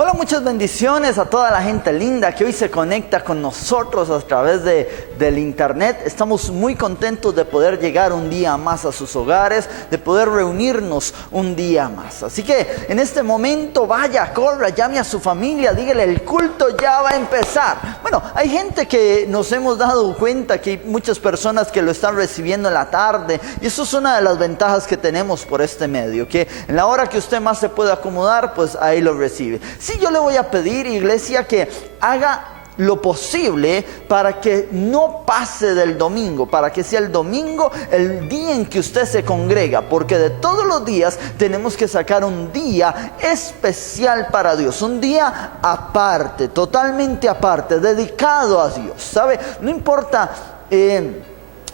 Hola, muchas bendiciones a toda la gente linda que hoy se conecta con nosotros a través del internet. Estamos muy contentos de poder llegar un día más a sus hogares, de poder reunirnos un día más. Así que en este momento vaya, corra, llame a su familia, dígale, el culto ya va a empezar. Bueno, hay gente que nos hemos dado cuenta que hay muchas personas que lo están recibiendo en la tarde, y eso es una de las ventajas que tenemos por este medio, que en la hora que usted más se puede acomodar, pues ahí lo recibe. Sí, yo le voy a pedir, iglesia, que haga lo posible para que no pase del domingo, para que sea el domingo el día en que usted se congrega, porque de todos los días tenemos que sacar un día especial para Dios, un día aparte, totalmente aparte, dedicado a Dios, ¿sabe? No importa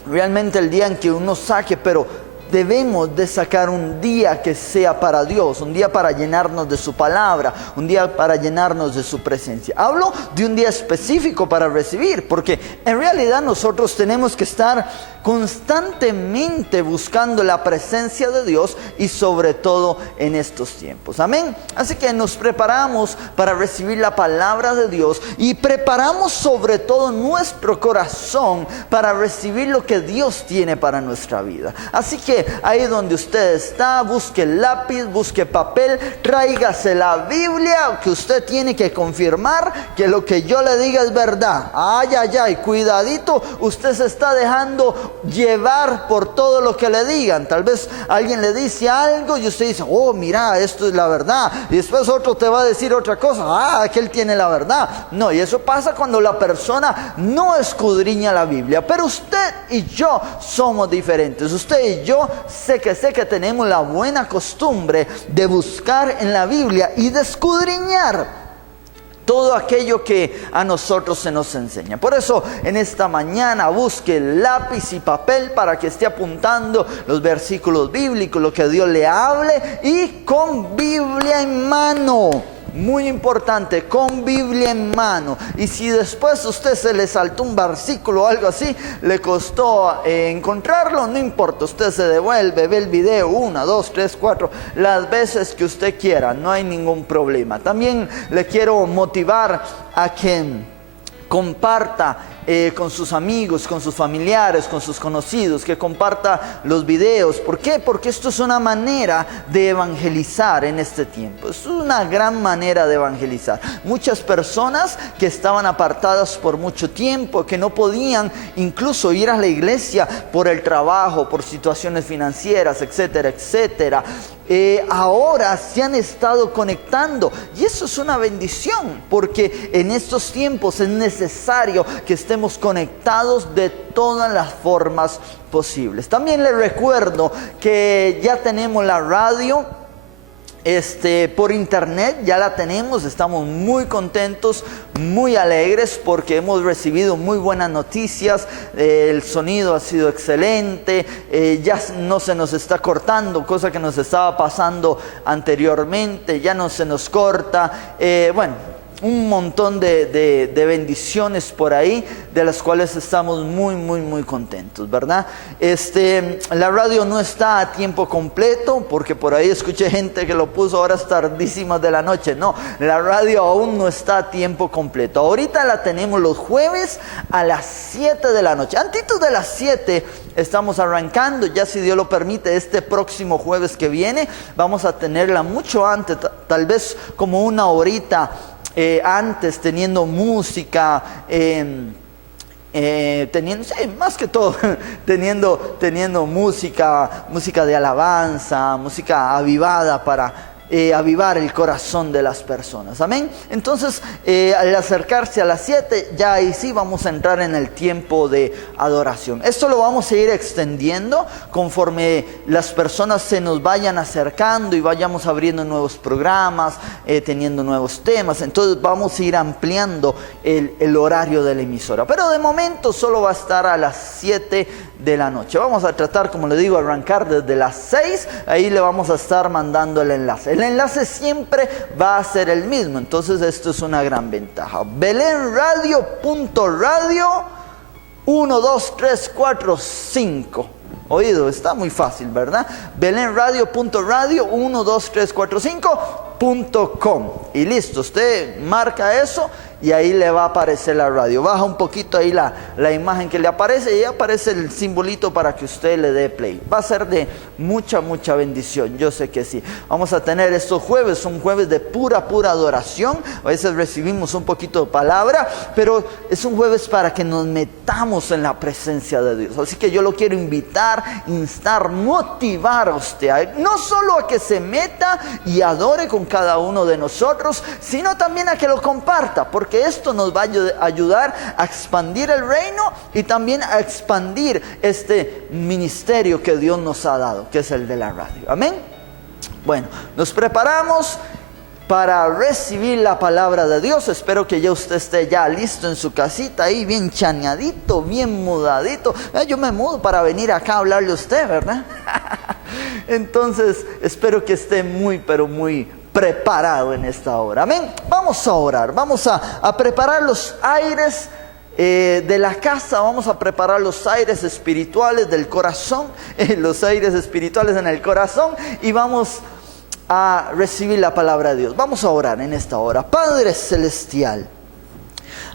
realmente el día en que uno saque, pero debemos de sacar un día que sea para Dios, un día para llenarnos de su palabra, un día para llenarnos de su presencia. Hablo de un día específico para recibir, porque en realidad nosotros tenemos que estar constantemente buscando la presencia de Dios, y sobre todo en estos tiempos. Amén. Así que nos preparamos para recibir la palabra de Dios, y preparamos sobre todo nuestro corazón para recibir lo que Dios tiene para nuestra vida. Así que ahí donde usted está, busque lápiz, busque papel, tráigase la Biblia, que usted tiene que confirmar que lo que yo le diga es verdad. Ay, ay, ay, cuidadito, usted se está dejando llevar por todo lo que le digan. Tal vez alguien le dice algo y usted dice, oh, mira, esto es la verdad, y después otro te va a decir otra cosa, aquel tiene la verdad. No, y eso pasa cuando la persona no escudriña la Biblia. Pero usted y yo somos diferentes. Usted y yo sé que tenemos la buena costumbre de buscar en la Biblia y de escudriñar todo aquello que a nosotros se nos enseña. Por eso en esta mañana busque lápiz y papel para que esté apuntando los versículos bíblicos, lo que Dios le hable, y con Biblia en mano. Muy importante, con Biblia en mano. Y si después a usted se le saltó un versículo o algo así, le costó encontrarlo, no importa, usted se devuelve, ve el video 1, 2, 3, 4, las veces que usted quiera, no hay ningún problema. También le quiero motivar a que comparta con sus amigos, con sus familiares, con sus conocidos, que comparta los videos. ¿Por qué? Porque esto es una manera de evangelizar en este tiempo. Es una gran manera de evangelizar. Muchas personas que estaban apartadas por mucho tiempo, que no podían incluso ir a la iglesia por el trabajo, por situaciones financieras, etcétera, etcétera, ahora se han estado conectando, y eso es una bendición, porque en estos tiempos es necesario que estemos conectados de todas las formas posibles. También les recuerdo que ya tenemos la radio por internet, ya la tenemos. Estamos muy contentos, muy alegres, porque hemos recibido muy buenas noticias. El sonido ha sido excelente, ya no se nos está cortando, cosa que nos estaba pasando anteriormente, ya no se nos corta. Un montón de bendiciones por ahí, de las cuales estamos muy contentos, ¿verdad? La radio no está a tiempo completo, porque por ahí escuché gente que lo puso horas tardísimas de la noche. No, la radio aún no está a tiempo completo. Ahorita la tenemos los jueves a las 7 de la noche. Antitos de las 7 estamos arrancando, ya si Dios lo permite, este próximo jueves que viene vamos a tenerla mucho antes, tal vez como una horita antes, teniendo música, más que todo, teniendo música de alabanza, música avivada para avivar el corazón de las personas. Amén. Entonces, al acercarse a las 7, ya ahí sí vamos a entrar en el tiempo de adoración. Esto lo vamos a ir extendiendo conforme las personas se nos vayan acercando y vayamos abriendo nuevos programas, teniendo nuevos temas. Entonces vamos a ir ampliando el horario de la emisora, pero de momento solo va a estar a las 7 de la noche. Vamos a tratar, como le digo, arrancar desde las 6. Ahí le vamos a estar mandando el enlace. El enlace siempre va a ser el mismo, entonces esto es una gran ventaja. belenradio.radio 1, 2, 3, 4, 5. Oído, está muy fácil, ¿verdad? belenradio.radio 1, 2, 3, 4, 5. radio.com. Y listo, usted marca eso y ahí le va a aparecer la radio. Baja un poquito ahí la imagen que le aparece y ahí aparece el simbolito para que usted le dé play. Va a ser de mucha bendición, yo sé que sí. Vamos a tener estos jueves, son jueves de pura adoración. A veces recibimos un poquito de palabra, pero es un jueves para que nos metamos en la presencia de Dios. Así que yo lo quiero invitar, instar, motivar a usted, no solo a que se meta y adore con cada uno de nosotros, sino también a que lo comparta, porque esto nos va a ayudar a expandir el reino y también a expandir este ministerio que Dios nos ha dado, que es el de la radio. Amén. Bueno, nos preparamos para recibir la palabra de Dios. Espero que ya usted esté ya listo en su casita, ahí bien chaneadito, bien mudadito. Yo me mudo para venir acá a hablarle a usted, ¿verdad? Entonces, espero que esté muy preparado en esta hora. Amén. Vamos a orar, vamos a preparar los aires de la casa, vamos a preparar los aires espirituales del corazón, los aires espirituales en el corazón, y vamos a recibir la palabra de Dios. Vamos a orar en esta hora. Padre celestial,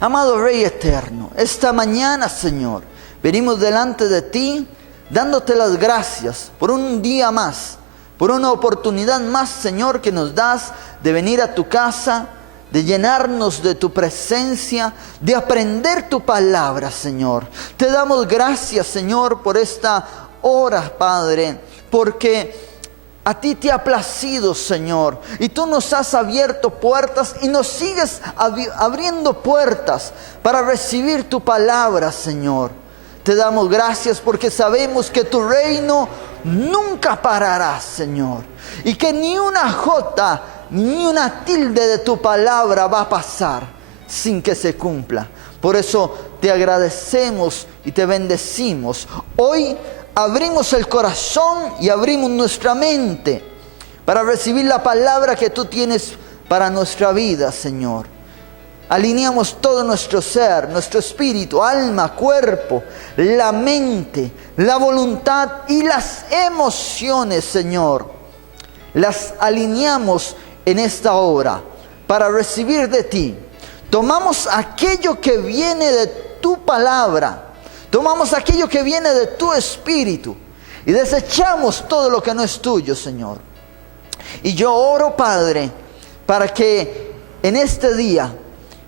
amado Rey eterno, esta mañana, Señor, venimos delante de ti dándote las gracias por un día más, por una oportunidad más, Señor, que nos das de venir a tu casa, de llenarnos de tu presencia, de aprender tu palabra, Señor. Te damos gracias, Señor, por esta hora, Padre, porque a ti te ha placido, Señor, y tú nos has abierto puertas y nos sigues abriendo puertas para recibir tu palabra, Señor. Te damos gracias porque sabemos que tu reino nunca parará, Señor, y que ni una jota ni una tilde de tu palabra va a pasar sin que se cumpla. Por eso te agradecemos y te bendecimos. Hoy abrimos el corazón y abrimos nuestra mente para recibir la palabra que tú tienes para nuestra vida, Señor. Alineamos todo nuestro ser, nuestro espíritu, alma, cuerpo, la mente, la voluntad y las emociones, Señor. Las alineamos en esta hora para recibir de ti. Tomamos aquello que viene de tu palabra. Tomamos aquello que viene de tu espíritu y desechamos todo lo que no es tuyo, Señor. Y yo oro, Padre, para que en este día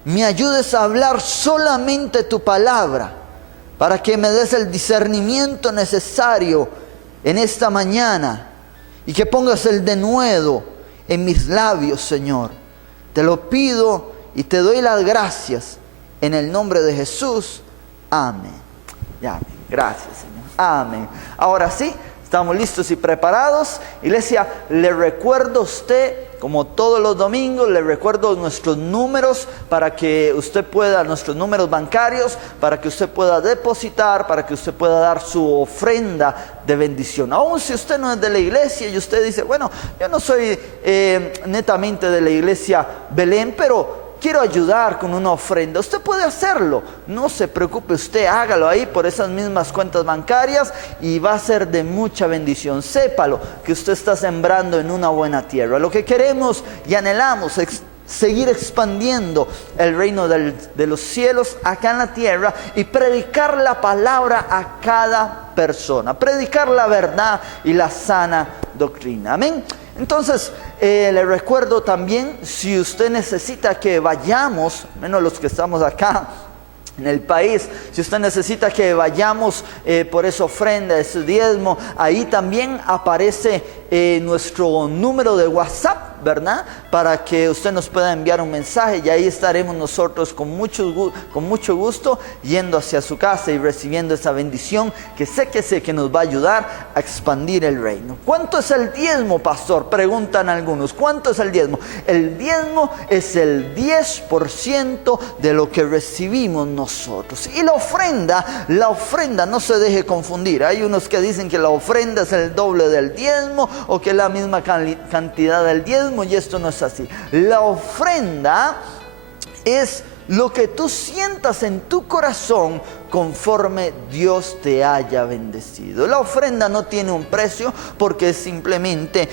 me ayudes a hablar solamente tu palabra, para que me des el discernimiento necesario en esta mañana y que pongas el denuedo en mis labios, Señor. Te lo pido y te doy las gracias en el nombre de Jesús. Amén. Amén. Gracias, Señor. Amén. Ahora sí, estamos listos y preparados. Iglesia, le recuerdo a usted, como todos los domingos, le recuerdo nuestros números para que usted pueda, nuestros números bancarios, para que usted pueda depositar, para que usted pueda dar su ofrenda de bendición. Aún si usted no es de la iglesia y usted dice, bueno, yo no soy netamente de la iglesia Belén, pero quiero ayudar con una ofrenda. Usted puede hacerlo. No se preocupe, usted hágalo ahí por esas mismas cuentas bancarias y va a ser de mucha bendición. Sépalo que usted está sembrando en una buena tierra. Lo que queremos y anhelamos es seguir expandiendo el reino de los cielos acá en la tierra y predicar la palabra a cada persona. Predicar la verdad y la sana doctrina. Amén. Entonces, le recuerdo también, si usted necesita que vayamos, menos los que estamos acá en el país, si usted necesita que vayamos por esa ofrenda, ese diezmo, ahí también aparece nuestro número de WhatsApp, ¿verdad? Para que usted nos pueda enviar un mensaje y ahí estaremos nosotros con mucho gusto yendo hacia su casa y recibiendo esa bendición que sé que nos va a ayudar a expandir el reino. ¿Cuánto es el diezmo, pastor? Preguntan algunos. ¿Cuánto es el diezmo? El diezmo es el 10% de lo que recibimos nosotros. Y la ofrenda no se deje confundir. Hay unos que dicen que la ofrenda es el doble del diezmo o que es la misma cantidad del diezmo, y esto no es así. La ofrenda es lo que tú sientas en tu corazón conforme Dios te haya bendecido. La ofrenda no tiene un precio porque es simplemente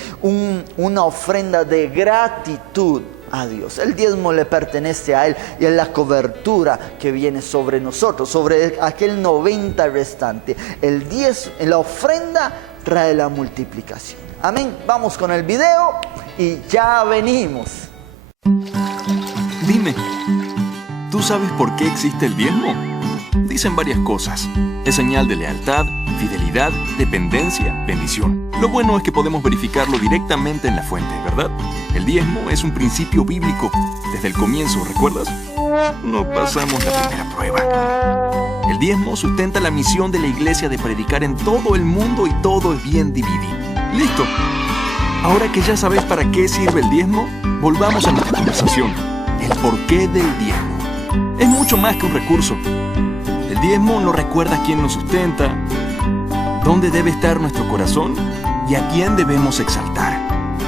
una ofrenda de gratitud a Dios. El diezmo le pertenece a Él y es la cobertura que viene sobre nosotros, sobre aquel 90 restante. La ofrenda trae la multiplicación. Amén. Vamos con el video y ya venimos. Dime, ¿tú sabes por qué existe el diezmo? Dicen varias cosas. Es señal de lealtad, fidelidad, dependencia, bendición. Lo bueno es que podemos verificarlo directamente en la fuente, ¿verdad? El diezmo es un principio bíblico. Desde el comienzo, ¿recuerdas? No pasamos la primera prueba. El diezmo sustenta la misión de la iglesia de predicar en todo el mundo y todo es bien dividido. ¡Listo! Ahora que ya sabes para qué sirve el diezmo, volvamos a nuestra conversación. El porqué del diezmo. Es mucho más que un recurso. El diezmo nos recuerda quién nos sustenta, dónde debe estar nuestro corazón y a quién debemos exaltar.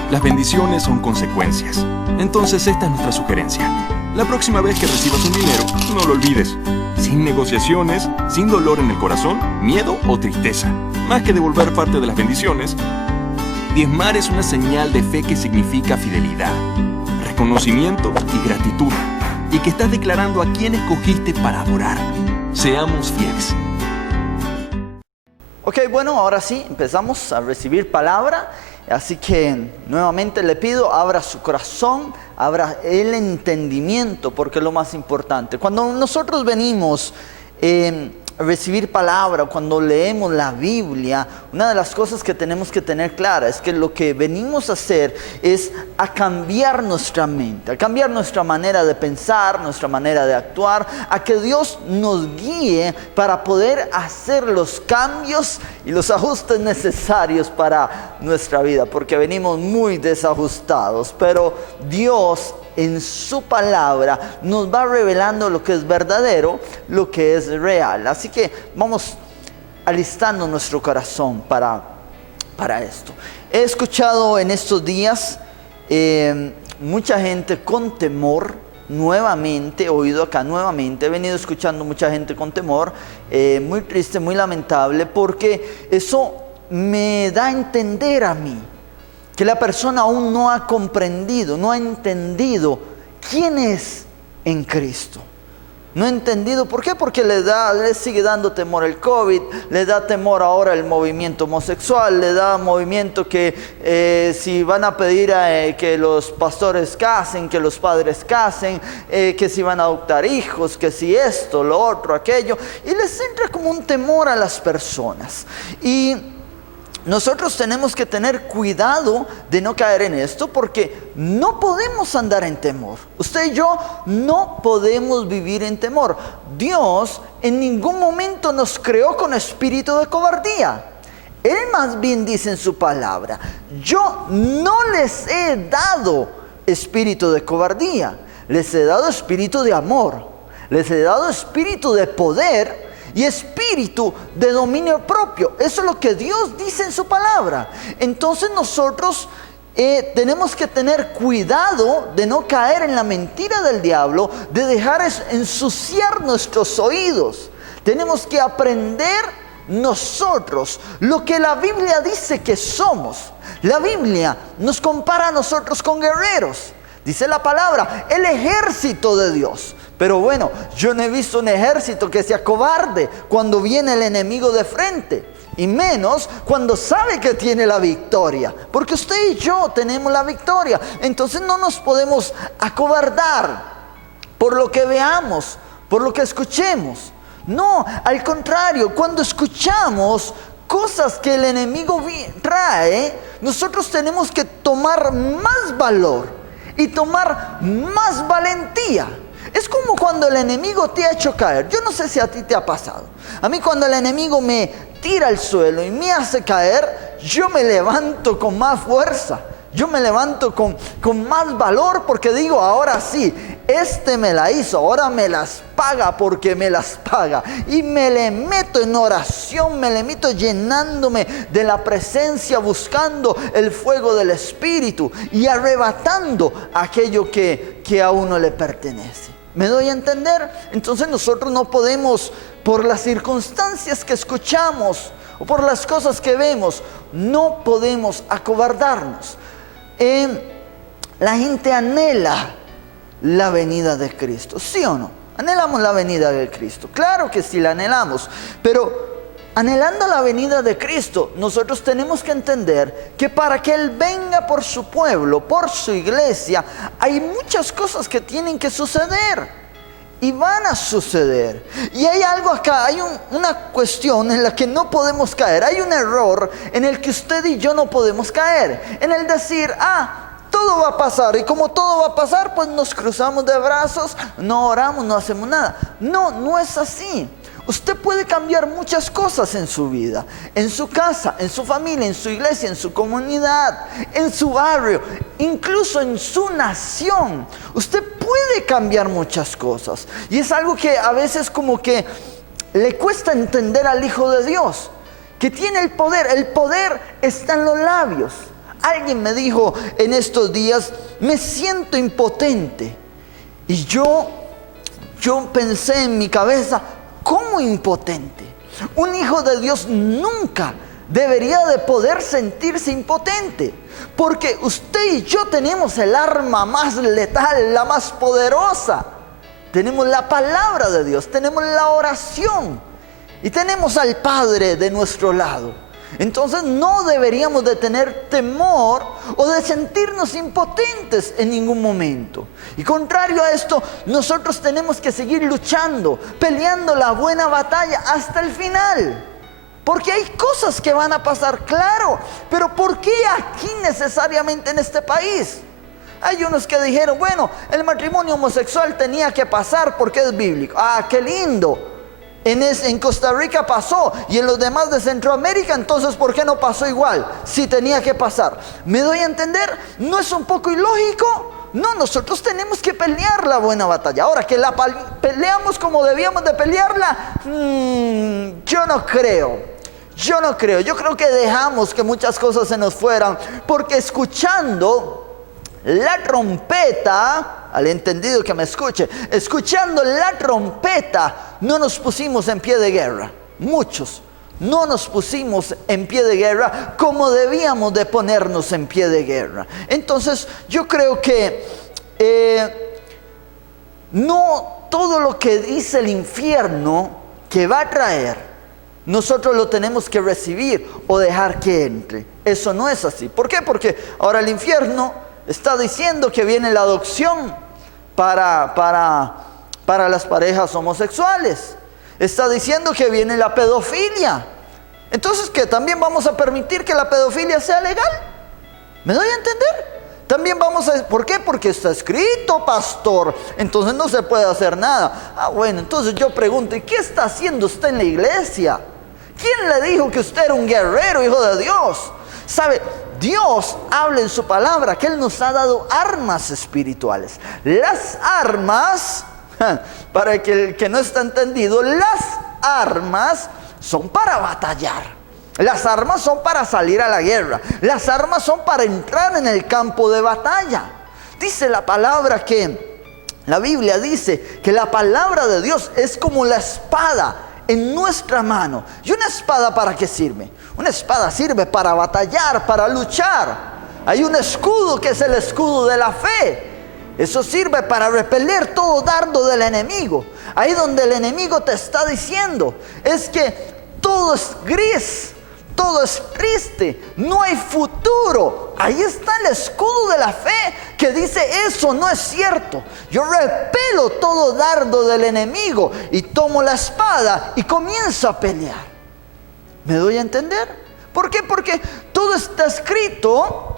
Las bendiciones son consecuencias. Entonces esta es nuestra sugerencia. La próxima vez que recibas un dinero, no lo olvides. Sin negociaciones, sin dolor en el corazón, miedo o tristeza. Más que devolver parte de las bendiciones, diezmar es una señal de fe que significa fidelidad, reconocimiento y gratitud, y que estás declarando a quién escogiste para adorar. Seamos fieles. Ok, bueno, ahora sí, empezamos a recibir palabra. Así que nuevamente le pido, abra su corazón, abra el entendimiento, porque es lo más importante. Cuando nosotros venimos a recibir palabra, cuando leemos la Biblia, una de las cosas que tenemos que tener clara es que lo que venimos a hacer es a cambiar nuestra mente, a cambiar nuestra manera de pensar, nuestra manera de actuar, a que Dios nos guíe para poder hacer los cambios y los ajustes necesarios para nuestra vida, porque venimos muy desajustados, pero Dios en su palabra nos va revelando lo que es verdadero, lo que es real. Así que vamos alistando nuestro corazón para esto. He escuchado en estos días mucha gente con temor. Nuevamente, he oído acá nuevamente, he venido escuchando mucha gente con temor, muy triste, muy lamentable, porque eso me da a entender a mí que la persona aún no ha comprendido, no ha entendido quién es en Cristo. No ha entendido, ¿por qué? Porque le sigue dando temor el COVID, le da temor ahora el movimiento homosexual, le da movimiento que si van a pedir que los pastores casen, que los padres casen, que si van a adoptar hijos, que si esto, lo otro, aquello, y les entra como un temor a las personas. Y nosotros tenemos que tener cuidado de no caer en esto, porque no podemos andar en temor. Usted y yo no podemos vivir en temor. Dios en ningún momento nos creó con espíritu de cobardía. Él más bien dice en su palabra: yo no les he dado espíritu de cobardía, les he dado espíritu de amor, les he dado espíritu de poder y espíritu de dominio propio. Eso es lo que Dios dice en su palabra. Entonces nosotros tenemos que tener cuidado de no caer en la mentira del diablo, de dejar ensuciar nuestros oídos. Tenemos que aprender nosotros lo que la Biblia dice que somos. La Biblia nos compara a nosotros con guerreros. Dice la palabra, el ejército de Dios. Pero bueno, yo no he visto un ejército que se acobarde cuando viene el enemigo de frente. Y menos cuando sabe que tiene la victoria. Porque usted y yo tenemos la victoria. Entonces no nos podemos acobardar por lo que veamos, por lo que escuchemos. No, al contrario, cuando escuchamos cosas que el enemigo trae, nosotros tenemos que tomar más valor y tomar más valentía. Es como cuando el enemigo te ha hecho caer. Yo no sé si a ti te ha pasado. A mí cuando el enemigo me tira al suelo y me hace caer, yo me levanto con más fuerza. Yo me levanto con más valor, porque digo, ahora sí, este me la hizo, ahora me las paga porque me las paga. Y me le meto en oración, me le meto llenándome de la presencia, buscando el fuego del Espíritu y arrebatando aquello que a uno le pertenece. ¿Me doy a entender? Entonces nosotros no podemos, por las circunstancias que escuchamos o por las cosas que vemos, no podemos acobardarnos. La gente anhela la venida de Cristo, ¿sí o no? ¿Anhelamos la venida de Cristo? Claro que sí, la anhelamos, pero anhelando la venida de Cristo, nosotros tenemos que entender que para que Él venga por su pueblo, por su iglesia, hay muchas cosas que tienen que suceder y van a suceder. Y hay algo acá, hay una cuestión en la que no podemos caer, hay un error en el que usted y yo no podemos caer, en el decir, todo va a pasar, y como todo va a pasar, pues nos cruzamos de brazos, no oramos, no hacemos nada. No, no es así. Usted puede cambiar muchas cosas en su vida, en su casa, en su familia, en su iglesia, en su comunidad, en su barrio, incluso en su nación. Usted puede cambiar muchas cosas. Y es algo que a veces como que le cuesta entender al Hijo de Dios, que tiene el poder. El poder está en los labios. Alguien me dijo en estos días, me siento impotente. Y yo pensé en mi cabeza, ¿cómo impotente? Un hijo de Dios nunca debería de poder sentirse impotente, porque usted y yo tenemos el arma más letal, la más poderosa. Tenemos la palabra de Dios, tenemos la oración y tenemos al Padre de nuestro lado. Entonces no deberíamos de tener temor o de sentirnos impotentes en ningún momento. Y contrario a esto, nosotros tenemos que seguir luchando, peleando la buena batalla hasta el final. Porque hay cosas que van a pasar, claro, pero ¿por qué aquí necesariamente en este país? Hay unos que dijeron, bueno, el matrimonio homosexual tenía que pasar porque es bíblico. ¡Qué lindo! En Costa Rica pasó, y en los demás de Centroamérica, entonces ¿por qué no pasó igual? Si tenía que pasar. ¿Me doy a entender? ¿No es un poco ilógico? No, nosotros tenemos que pelear la buena batalla. Ahora, que la peleamos como debíamos de pelearla, yo no creo. Yo creo que dejamos que muchas cosas se nos fueran, porque escuchando la trompeta, al entendido que me escuche, escuchando la trompeta, no nos pusimos en pie de guerra. Muchos no nos pusimos en pie de guerra como debíamos de ponernos en pie de guerra. Entonces yo creo que no todo lo que dice el infierno que va a traer, nosotros lo tenemos que recibir o dejar que entre. Eso no es así. ¿Por qué? Porque ahora el infierno está diciendo que viene la adopción para las parejas homosexuales. Está diciendo que viene la pedofilia. Entonces, ¿qué? ¿También vamos a permitir que la pedofilia sea legal? ¿Me doy a entender? También vamos a... ¿Por qué? Porque está escrito, pastor. Entonces no se puede hacer nada. Bueno, entonces yo pregunto, ¿y qué está haciendo usted en la iglesia? ¿Quién le dijo que usted era un guerrero, hijo de Dios? ¿Sabe? Dios habla en su palabra que Él nos ha dado armas espirituales. Las armas, para el que no está entendido, las armas son para batallar. Las armas son para salir a la guerra. Las armas son para entrar en el campo de batalla. Dice la palabra la Biblia dice que la palabra de Dios es como la espada en nuestra mano. ¿Y una espada para qué sirve? Una espada sirve para batallar, para luchar. Hay un escudo que es el escudo de la fe. Eso sirve para repeler todo dardo del enemigo. Ahí donde el enemigo te está diciendo es que todo es gris, todo es triste, no hay futuro. Ahí está el escudo de la fe que dice eso no es cierto. Yo repelo todo dardo del enemigo y tomo la espada y comienzo a pelear. ¿Me doy a entender? ¿Por qué? Porque todo está escrito,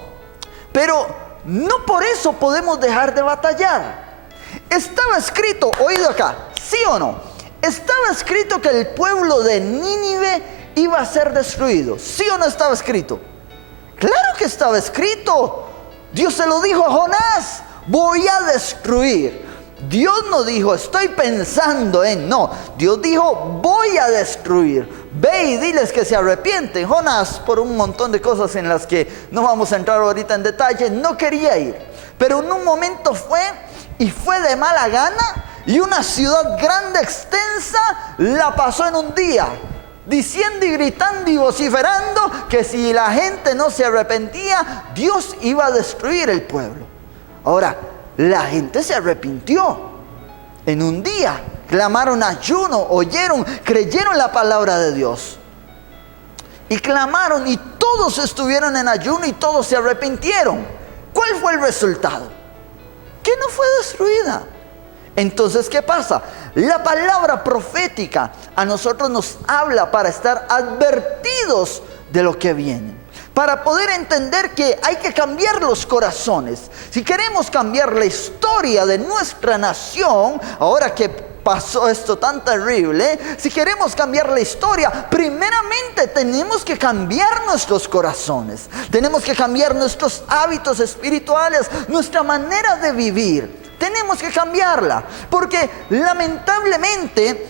pero no por eso podemos dejar de batallar. Estaba escrito, oído acá, ¿sí o no? Estaba escrito que el pueblo de Nínive iba a ser destruido. ¿Sí o no estaba escrito? Claro que estaba escrito. Dios se lo dijo a Jonás, voy a destruir. Dios no dijo, estoy pensando en, no. Dios dijo, voy a destruir. Ve y diles que se arrepienten. Jonás, por un montón de cosas en las que no vamos a entrar ahorita en detalle, no quería ir. Pero en un momento fue, y fue de mala gana. y una ciudad grande, extensa, la pasó en un día, diciendo y gritando y vociferando que si la gente no se arrepentía, Dios iba a destruir el pueblo. Ahora, la gente se arrepintió en un día, clamaron ayuno, oyeron, creyeron la palabra de Dios y clamaron, y todos estuvieron en ayuno y todos se arrepintieron. ¿Cuál fue el resultado? Que no fue destruida. Entonces, ¿qué pasa? La palabra profética a nosotros nos habla para estar advertidos de lo que viene, para poder entender que hay que cambiar los corazones. Si queremos cambiar la historia de nuestra nación, ahora que pasó esto tan terrible, si queremos cambiar la historia, primeramente tenemos que cambiar nuestros corazones, tenemos que cambiar nuestros hábitos espirituales, nuestra manera de vivir. Tenemos que cambiarla, porque lamentablemente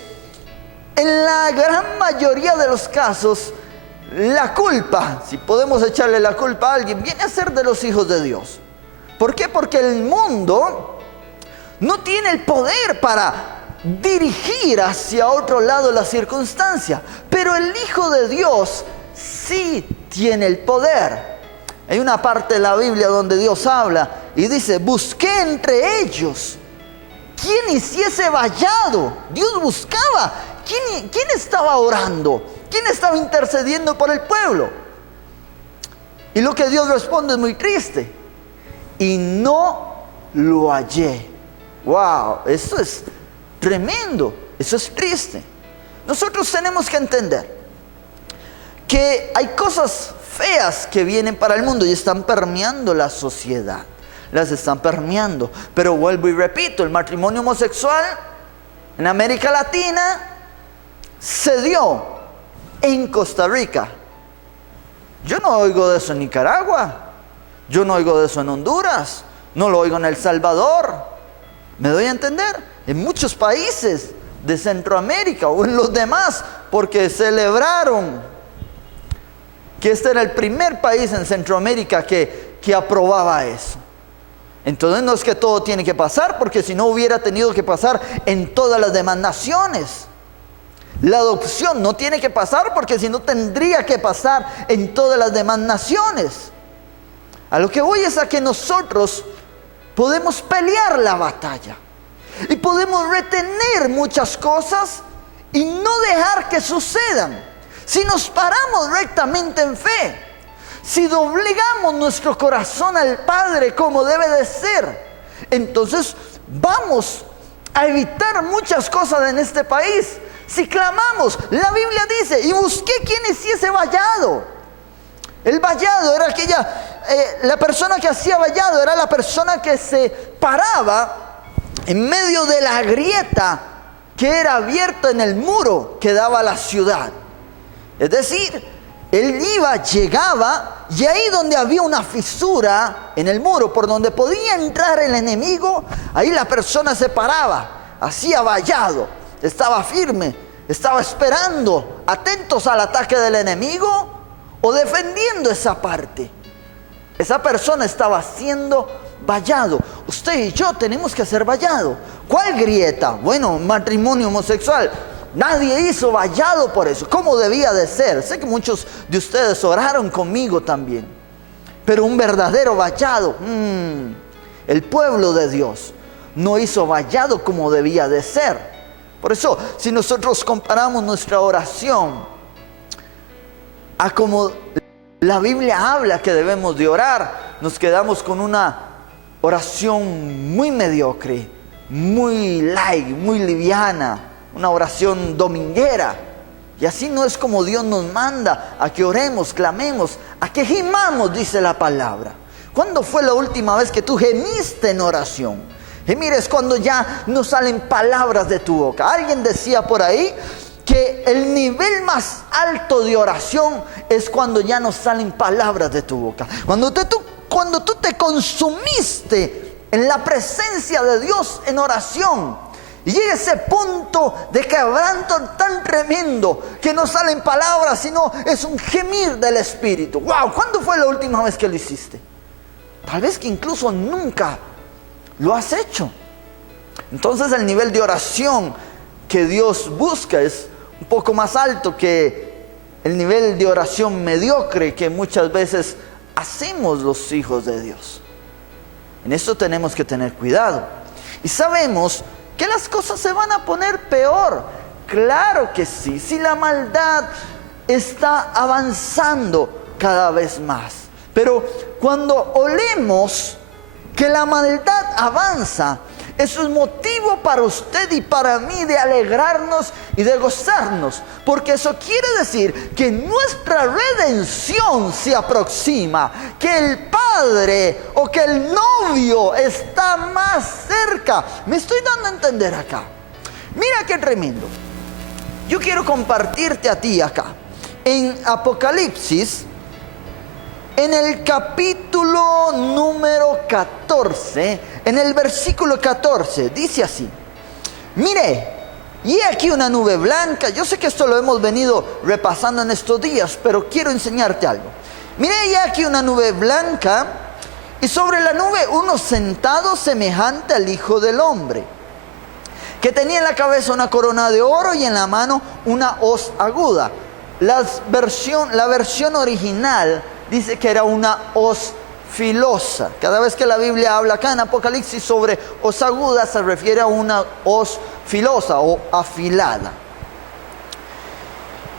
en la gran mayoría de los casos la culpa, si podemos echarle la culpa a alguien, viene a ser de los hijos de Dios. ¿Por qué? Porque el mundo no tiene el poder para dirigir hacia otro lado la circunstancia, pero el Hijo de Dios sí tiene el poder. Hay una parte de la Biblia donde Dios habla y dice: busqué entre ellos quién hiciese vallado. Dios buscaba quién estaba orando, quién estaba intercediendo por el pueblo. Y lo que Dios responde es muy triste: y no lo hallé. Wow, eso es tremendo, eso es triste. Nosotros tenemos que entender que hay cosas feas que vienen para el mundo y están permeando la sociedad, las están permeando. Pero vuelvo y repito, el matrimonio homosexual en América Latina se dio en Costa Rica. Yo no oigo de eso en Nicaragua, yo no oigo de eso en Honduras, no lo oigo en El Salvador. ¿Me doy a entender? En muchos países de Centroamérica o en los demás, porque celebraron que este era el primer país en Centroamérica que aprobaba eso. Entonces no es que todo tiene que pasar, porque si no hubiera tenido que pasar en todas las demás naciones. La adopción no tiene que pasar, porque si no tendría que pasar en todas las demás naciones. A lo que voy es a que nosotros podemos pelear la batalla y podemos retener muchas cosas y no dejar que sucedan. Si nos paramos rectamente en fe, si doblegamos nuestro corazón al Padre como debe de ser, entonces vamos a evitar muchas cosas en este país. Si clamamos, la Biblia dice: y busqué quien hiciese vallado. El vallado era la persona que hacía vallado era la persona que se paraba en medio de la grieta que era abierta en el muro que daba a la ciudad. Es decir, él llegaba, y ahí donde había una fisura en el muro por donde podía entrar el enemigo, ahí la persona se paraba, hacía vallado, estaba firme, estaba esperando, atentos al ataque del enemigo o defendiendo esa parte. Esa persona estaba haciendo vallado. Usted y yo tenemos que hacer vallado. ¿Cuál grieta? Bueno, matrimonio homosexual. Nadie hizo vallado por eso, como debía de ser. Sé que muchos de ustedes oraron conmigo también. Pero un verdadero vallado, el pueblo de Dios no hizo vallado como debía de ser. Por eso, si nosotros comparamos nuestra oración a como la Biblia habla que debemos de orar, nos quedamos con una oración muy mediocre, muy light, muy liviana. Una oración dominguera. Y así no es como Dios nos manda a que oremos, clamemos, a que gemamos, dice la palabra. ¿Cuándo fue la última vez que tú gemiste en oración? Gemir es cuando ya no salen palabras de tu boca. Alguien decía por ahí que el nivel más alto de oración es cuando ya no salen palabras de tu boca. Cuando tú te consumiste en la presencia de Dios en oración, y llega ese punto de quebranto tan tremendo que no salen palabras, sino es un gemir del Espíritu. ¡Wow! ¿Cuándo fue la última vez que lo hiciste? Tal vez que incluso nunca lo has hecho. Entonces el nivel de oración que Dios busca es un poco más alto que el nivel de oración mediocre que muchas veces hacemos los hijos de Dios. En esto tenemos que tener cuidado. Y sabemos que las cosas se van a poner peor. Claro que sí, si la maldad está avanzando cada vez más. Pero cuando olemos que la maldad avanza, eso es motivo para usted y para mí de alegrarnos y de gozarnos, porque eso quiere decir que nuestra redención se aproxima, que el Padre o que el novio está más cerca. Me estoy dando a entender acá. Mira qué tremendo. Yo quiero compartirte a ti acá, en Apocalipsis, en el capítulo número 14, en el versículo 14, dice así: mire, y he aquí una nube blanca. Yo sé que esto lo hemos venido repasando en estos días, pero quiero enseñarte algo. Mire, y he aquí una nube blanca, y sobre la nube uno sentado semejante al Hijo del Hombre, que tenía en la cabeza una corona de oro y en la mano una hoz aguda. La versión original dice que era una hoz filosa. Cada vez que la Biblia habla acá en Apocalipsis sobre hoz aguda, se refiere a una hoz filosa o afilada.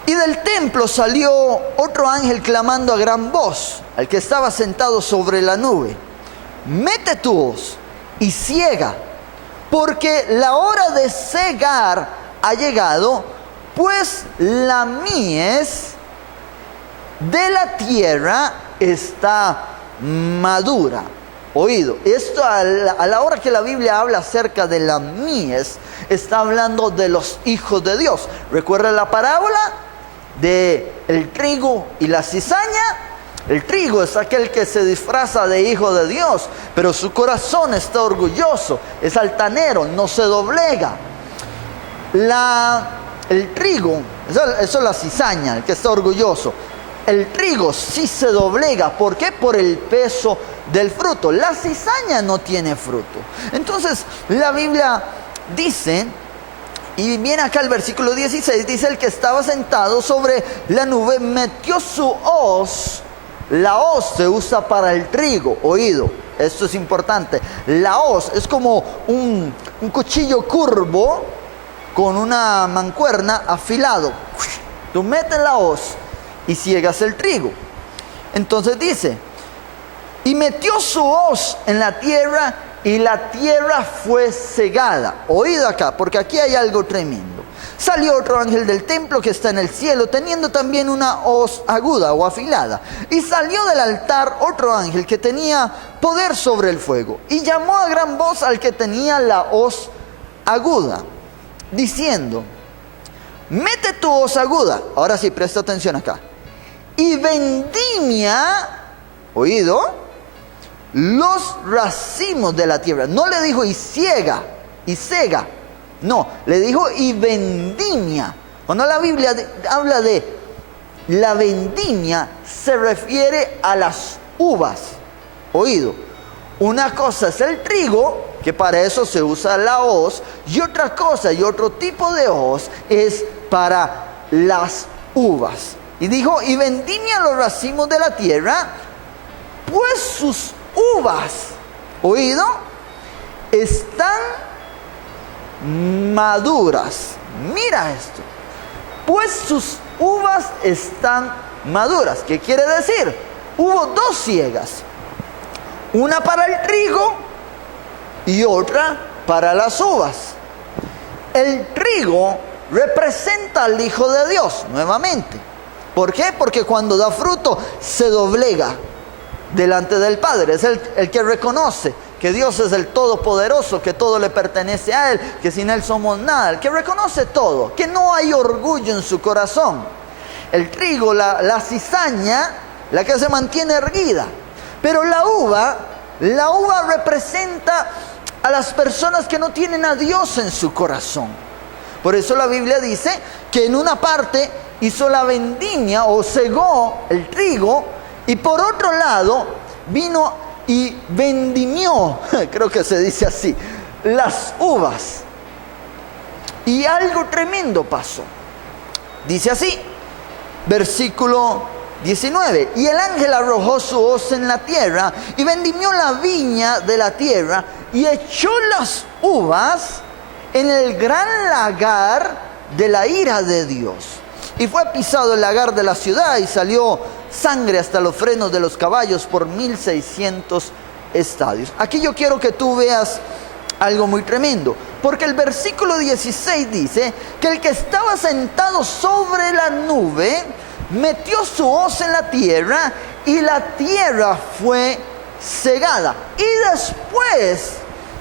Y del templo salió otro ángel clamando a gran voz al que estaba sentado sobre la nube: mete tu hoz y ciega, porque la hora de cegar ha llegado, pues la mies de la tierra está madura. Oído, esto a la hora que la Biblia habla acerca de la mies, está hablando de los hijos de Dios. ¿Recuerda la parábola de el trigo y la cizaña? El trigo es aquel que se disfraza de hijo de Dios, pero su corazón está orgulloso, es altanero, no se doblega. El trigo, eso es la cizaña, el que está orgulloso. El trigo sí se doblega. ¿Por qué? Por el peso del fruto. La cizaña no tiene fruto. Entonces la Biblia dice, y viene acá el versículo 16, dice: el que estaba sentado sobre la nube metió su hoz. La hoz se usa para el trigo. Oído, esto es importante. La hoz es como un cuchillo curvo con una mancuerna afilado. Tú metes la hoz y ciegas el trigo. Entonces dice: y metió su hoz en la tierra, y la tierra fue cegada. Oído acá, porque aquí hay algo tremendo. Salió otro ángel del templo que está en el cielo, teniendo también una hoz aguda o afilada. Y salió del altar otro ángel que tenía poder sobre el fuego, y llamó a gran voz al que tenía la hoz aguda, diciendo: mete tu hoz aguda. Ahora sí, presta atención acá. Y vendimia, oído, los racimos de la tierra. No le dijo y ciega, y cega. No, le dijo y vendimia. Cuando la Biblia habla de la vendimia, se refiere a las uvas. Oído, una cosa es el trigo, que para eso se usa la hoz, y otra cosa y otro tipo de hoz es para las uvas. Y dijo: y vendimia los racimos de la tierra, pues sus uvas, oído, están maduras. Mira esto: pues sus uvas están maduras. ¿Qué quiere decir? Hubo dos ciegas, una para el trigo y otra para las uvas. El trigo representa al Hijo de Dios nuevamente. ¿Por qué? Porque cuando da fruto se doblega delante del Padre. Es el que reconoce que Dios es el Todopoderoso, que todo le pertenece a Él, que sin Él somos nada. El que reconoce todo, que no hay orgullo en su corazón. El trigo, la cizaña, la que se mantiene erguida. Pero la uva representa a las personas que no tienen a Dios en su corazón. Por eso la Biblia dice que en una parte hizo la vendimia o cegó el trigo, y por otro lado vino y vendimió, creo que se dice así, las uvas. Y algo tremendo pasó. Dice así, versículo 19. Y el ángel arrojó su hoz en la tierra y vendimió la viña de la tierra y echó las uvas en el gran lagar de la ira de Dios. Y fue pisado el lagar de la ciudad y salió sangre hasta los frenos de los caballos por 1600 estadios. Aquí yo quiero que tú veas algo muy tremendo, porque el versículo 16 dice que el que estaba sentado sobre la nube metió su hoz en la tierra y la tierra fue cegada. Y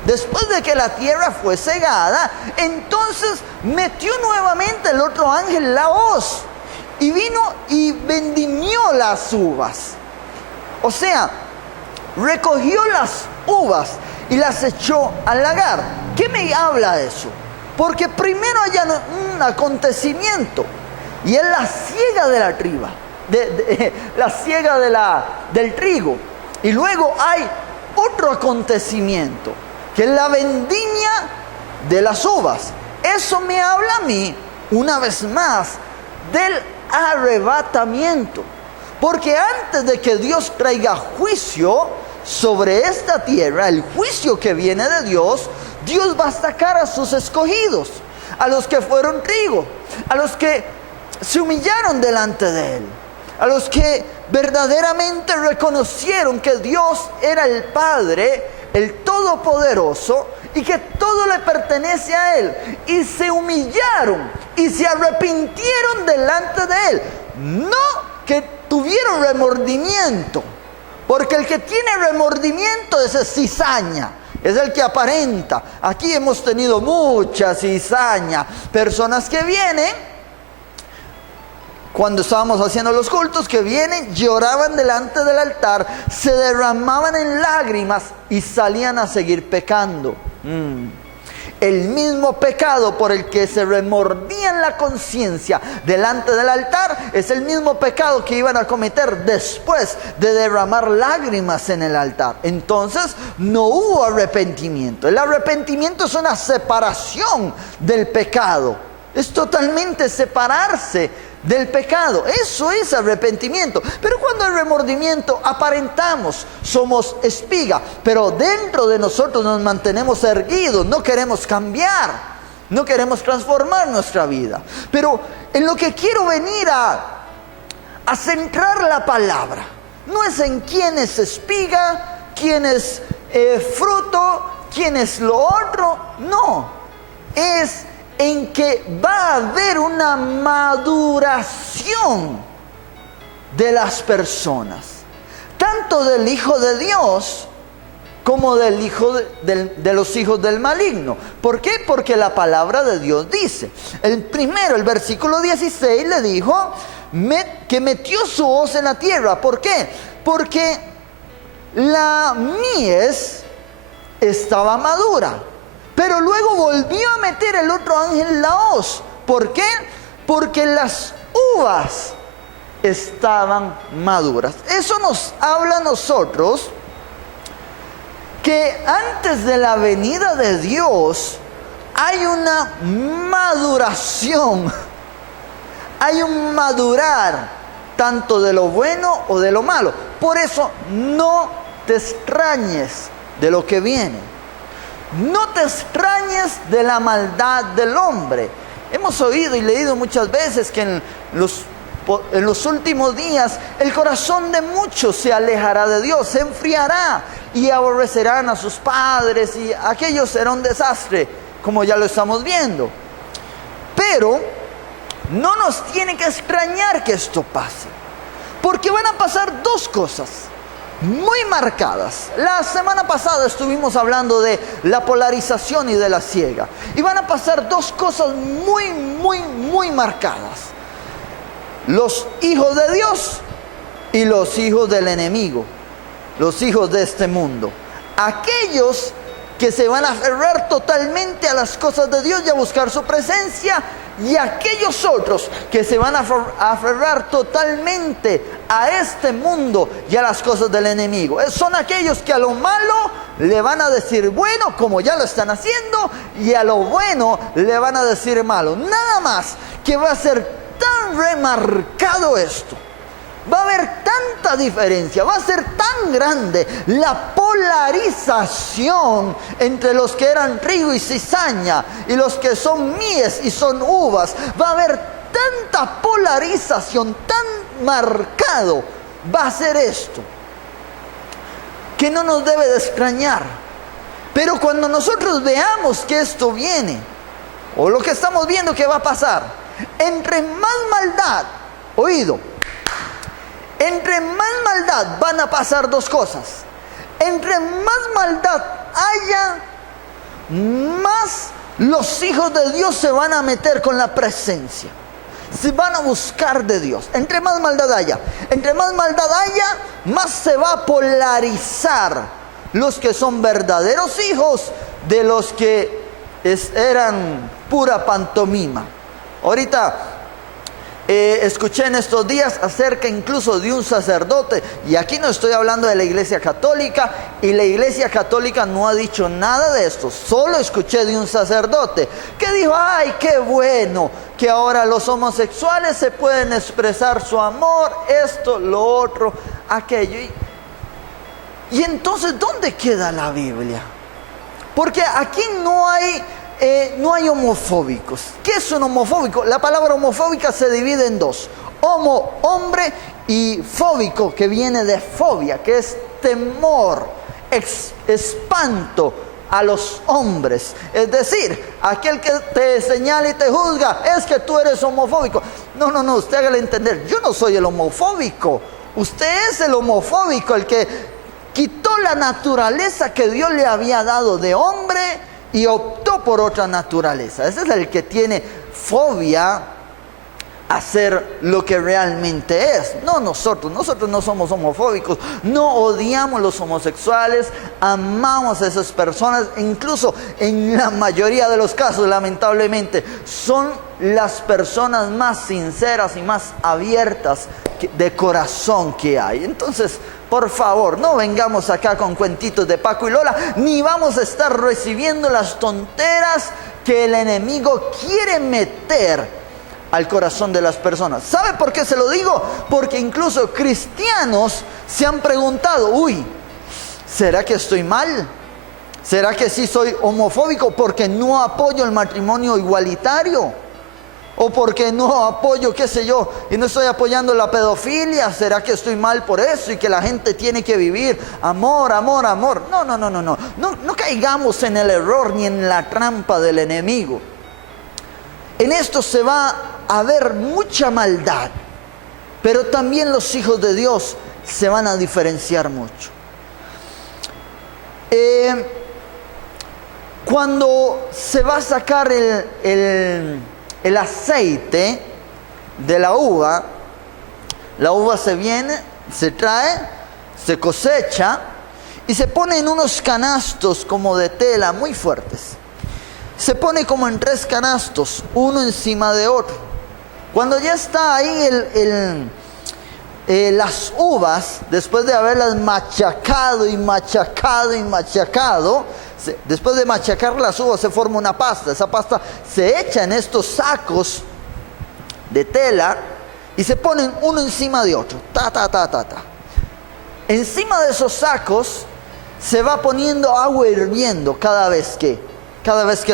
después de que la tierra fue cegada, entonces metió nuevamente el otro ángel la hoz y vino y vendimió las uvas. O sea, recogió las uvas y las echó al lagar. ¿Qué me habla eso? Porque primero hay un acontecimiento y es la siega de la triba, la siega del trigo. Y luego hay otro acontecimiento, que es la vendimia de las uvas. Eso me habla a mí, una vez más, del arrebatamiento. Porque antes de que Dios traiga juicio sobre esta tierra, el juicio que viene de Dios, Dios va a sacar a sus escogidos, a los que fueron trigo, a los que se humillaron delante de Él, a los que verdaderamente reconocieron que Dios era el Padre, el Todopoderoso, y que todo le pertenece a Él, y se humillaron y se arrepintieron delante de Él. No que tuvieron remordimiento, porque el que tiene remordimiento es cizaña, es el que aparenta. Aquí hemos tenido mucha cizaña, personas que vienen, cuando estábamos haciendo los cultos, que vienen, lloraban delante del altar, se derramaban en lágrimas y salían a seguir pecando. El mismo pecado por el que se remordían la conciencia delante del altar es el mismo pecado que iban a cometer después de derramar lágrimas en el altar. Entonces no hubo arrepentimiento. El arrepentimiento es una separación del pecado, es totalmente separarse del pecado. Eso es arrepentimiento. Pero cuando hay remordimiento, aparentamos, somos espiga, pero dentro de nosotros nos mantenemos erguidos, no queremos cambiar, no queremos transformar nuestra vida. Pero en lo que quiero venir a centrar la palabra, no es en quién es espiga, quién es fruto, quién es lo otro, no, es en que va a haber una maduración de las personas, tanto del Hijo de Dios como del hijo de los hijos del maligno. ¿Por qué? Porque la palabra de Dios dice, el versículo 16 le dijo que metió su hoz en la tierra. ¿Por qué? Porque la mies estaba madura, pero luego volvió a meter el otro ángel la hoz. ¿Por qué? Porque las uvas estaban maduras. Eso nos habla a nosotros que antes de la venida de Dios hay una maduración, hay un madurar tanto de lo bueno o de lo malo. Por eso no te extrañes de lo que viene. No te extrañes de la maldad del hombre. Hemos oído y leído muchas veces que en los últimos días el corazón de muchos se alejará de Dios, se enfriará y aborrecerán a sus padres y aquello será un desastre, como ya lo estamos viendo. Pero no nos tiene que extrañar que esto pase, porque van a pasar dos cosas muy marcadas. La semana pasada estuvimos hablando de la polarización y de la siega. Y van a pasar dos cosas muy marcadas: los hijos de Dios y los hijos del enemigo, los hijos de este mundo. Aquellos que se van a aferrar totalmente a las cosas de Dios y a buscar su presencia, y aquellos otros que se van a aferrar totalmente a este mundo y a las cosas del enemigo. Son aquellos que a lo malo le van a decir bueno, como ya lo están haciendo, y a lo bueno le van a decir malo. Nada más que va a ser tan remarcado esto. Va a haber tanta diferencia, va a ser tan grande la polarización entre los que eran trigo y cizaña y los que son mies y son uvas. Va a haber tanta polarización, tan marcado va a ser esto, que no nos debe de extrañar. Pero cuando nosotros veamos que esto viene, o lo que estamos viendo que va a pasar, entre más maldad, oído, entre más maldad van a pasar dos cosas. Entre más maldad haya, más los hijos de Dios se van a meter con la presencia. Se van a buscar de Dios. Entre más maldad haya, más se va a polarizar los que son verdaderos hijos de los que eran pura pantomima. Ahorita escuché en estos días acerca incluso de un sacerdote, y aquí no estoy hablando de la Iglesia Católica, y la Iglesia Católica no ha dicho nada de esto, solo escuché de un sacerdote que dijo: ay, qué bueno que ahora los homosexuales se pueden expresar su amor, esto, lo otro, aquello. Y entonces, ¿dónde queda la Biblia? Porque aquí no hay homofóbicos. ¿Qué es un homofóbico? La palabra homofóbica se divide en dos: homo, hombre, y fóbico, que viene de fobia, que es temor, espanto a los hombres. Es decir, aquel que te señala y te juzga, es que tú eres homofóbico. No, usted hágale entender: yo no soy el homofóbico. Usted es el homofóbico, el que quitó la naturaleza que Dios le había dado de hombre y optó por otra naturaleza. Ese es el que tiene fobia a ser lo que realmente es. No nosotros no somos homofóbicos, no odiamos los homosexuales, amamos a esas personas. Incluso en la mayoría de los casos, lamentablemente, son las personas más sinceras y más abiertas de corazón que hay. Entonces, por favor, no vengamos acá con cuentitos de Paco y Lola, ni vamos a estar recibiendo las tonteras que el enemigo quiere meter al corazón de las personas. ¿Sabe por qué se lo digo? Porque incluso cristianos se han preguntado: uy, ¿será que estoy mal? ¿Será que sí soy homofóbico porque no apoyo el matrimonio igualitario? ¿O porque no apoyo, qué sé yo, y no estoy apoyando la pedofilia? ¿Será que estoy mal por eso y que la gente tiene que vivir amor? No caigamos en el error ni en la trampa del enemigo. En esto se va a ver mucha maldad, pero también los hijos de Dios se van a diferenciar mucho. Cuando se va a sacar el aceite de la uva se viene, se trae, se cosecha y se pone en unos canastos como de tela muy fuertes. Se pone como en 3 canastos, uno encima de otro. Cuando ya está ahí las uvas, después de haberlas machacado, después de machacar las uvas se forma una pasta. Esa pasta se echa en estos sacos de tela y se ponen uno encima de otro. Encima de esos sacos se va poniendo agua hirviendo cada vez que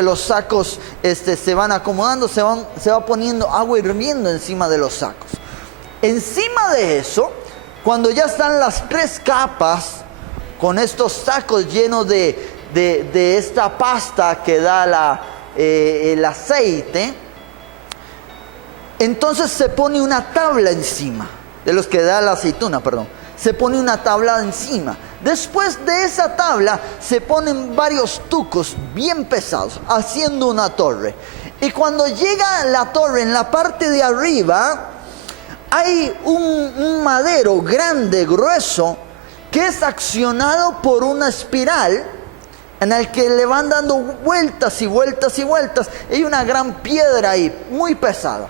los sacos se van acomodando, se va poniendo agua hirviendo encima de los sacos. Encima de eso, cuando ya están las 3 capas con estos sacos llenos de esta pasta que da el aceite, entonces se pone una tabla encima, de los que da la aceituna, se pone una tabla encima. Después de esa tabla se ponen varios tucos bien pesados, haciendo una torre. Y cuando llega la torre, en la parte de arriba hay un madero grande, grueso, que es accionado por una espiral en el que le van dando vueltas y vueltas y vueltas. Hay una gran piedra ahí, muy pesada.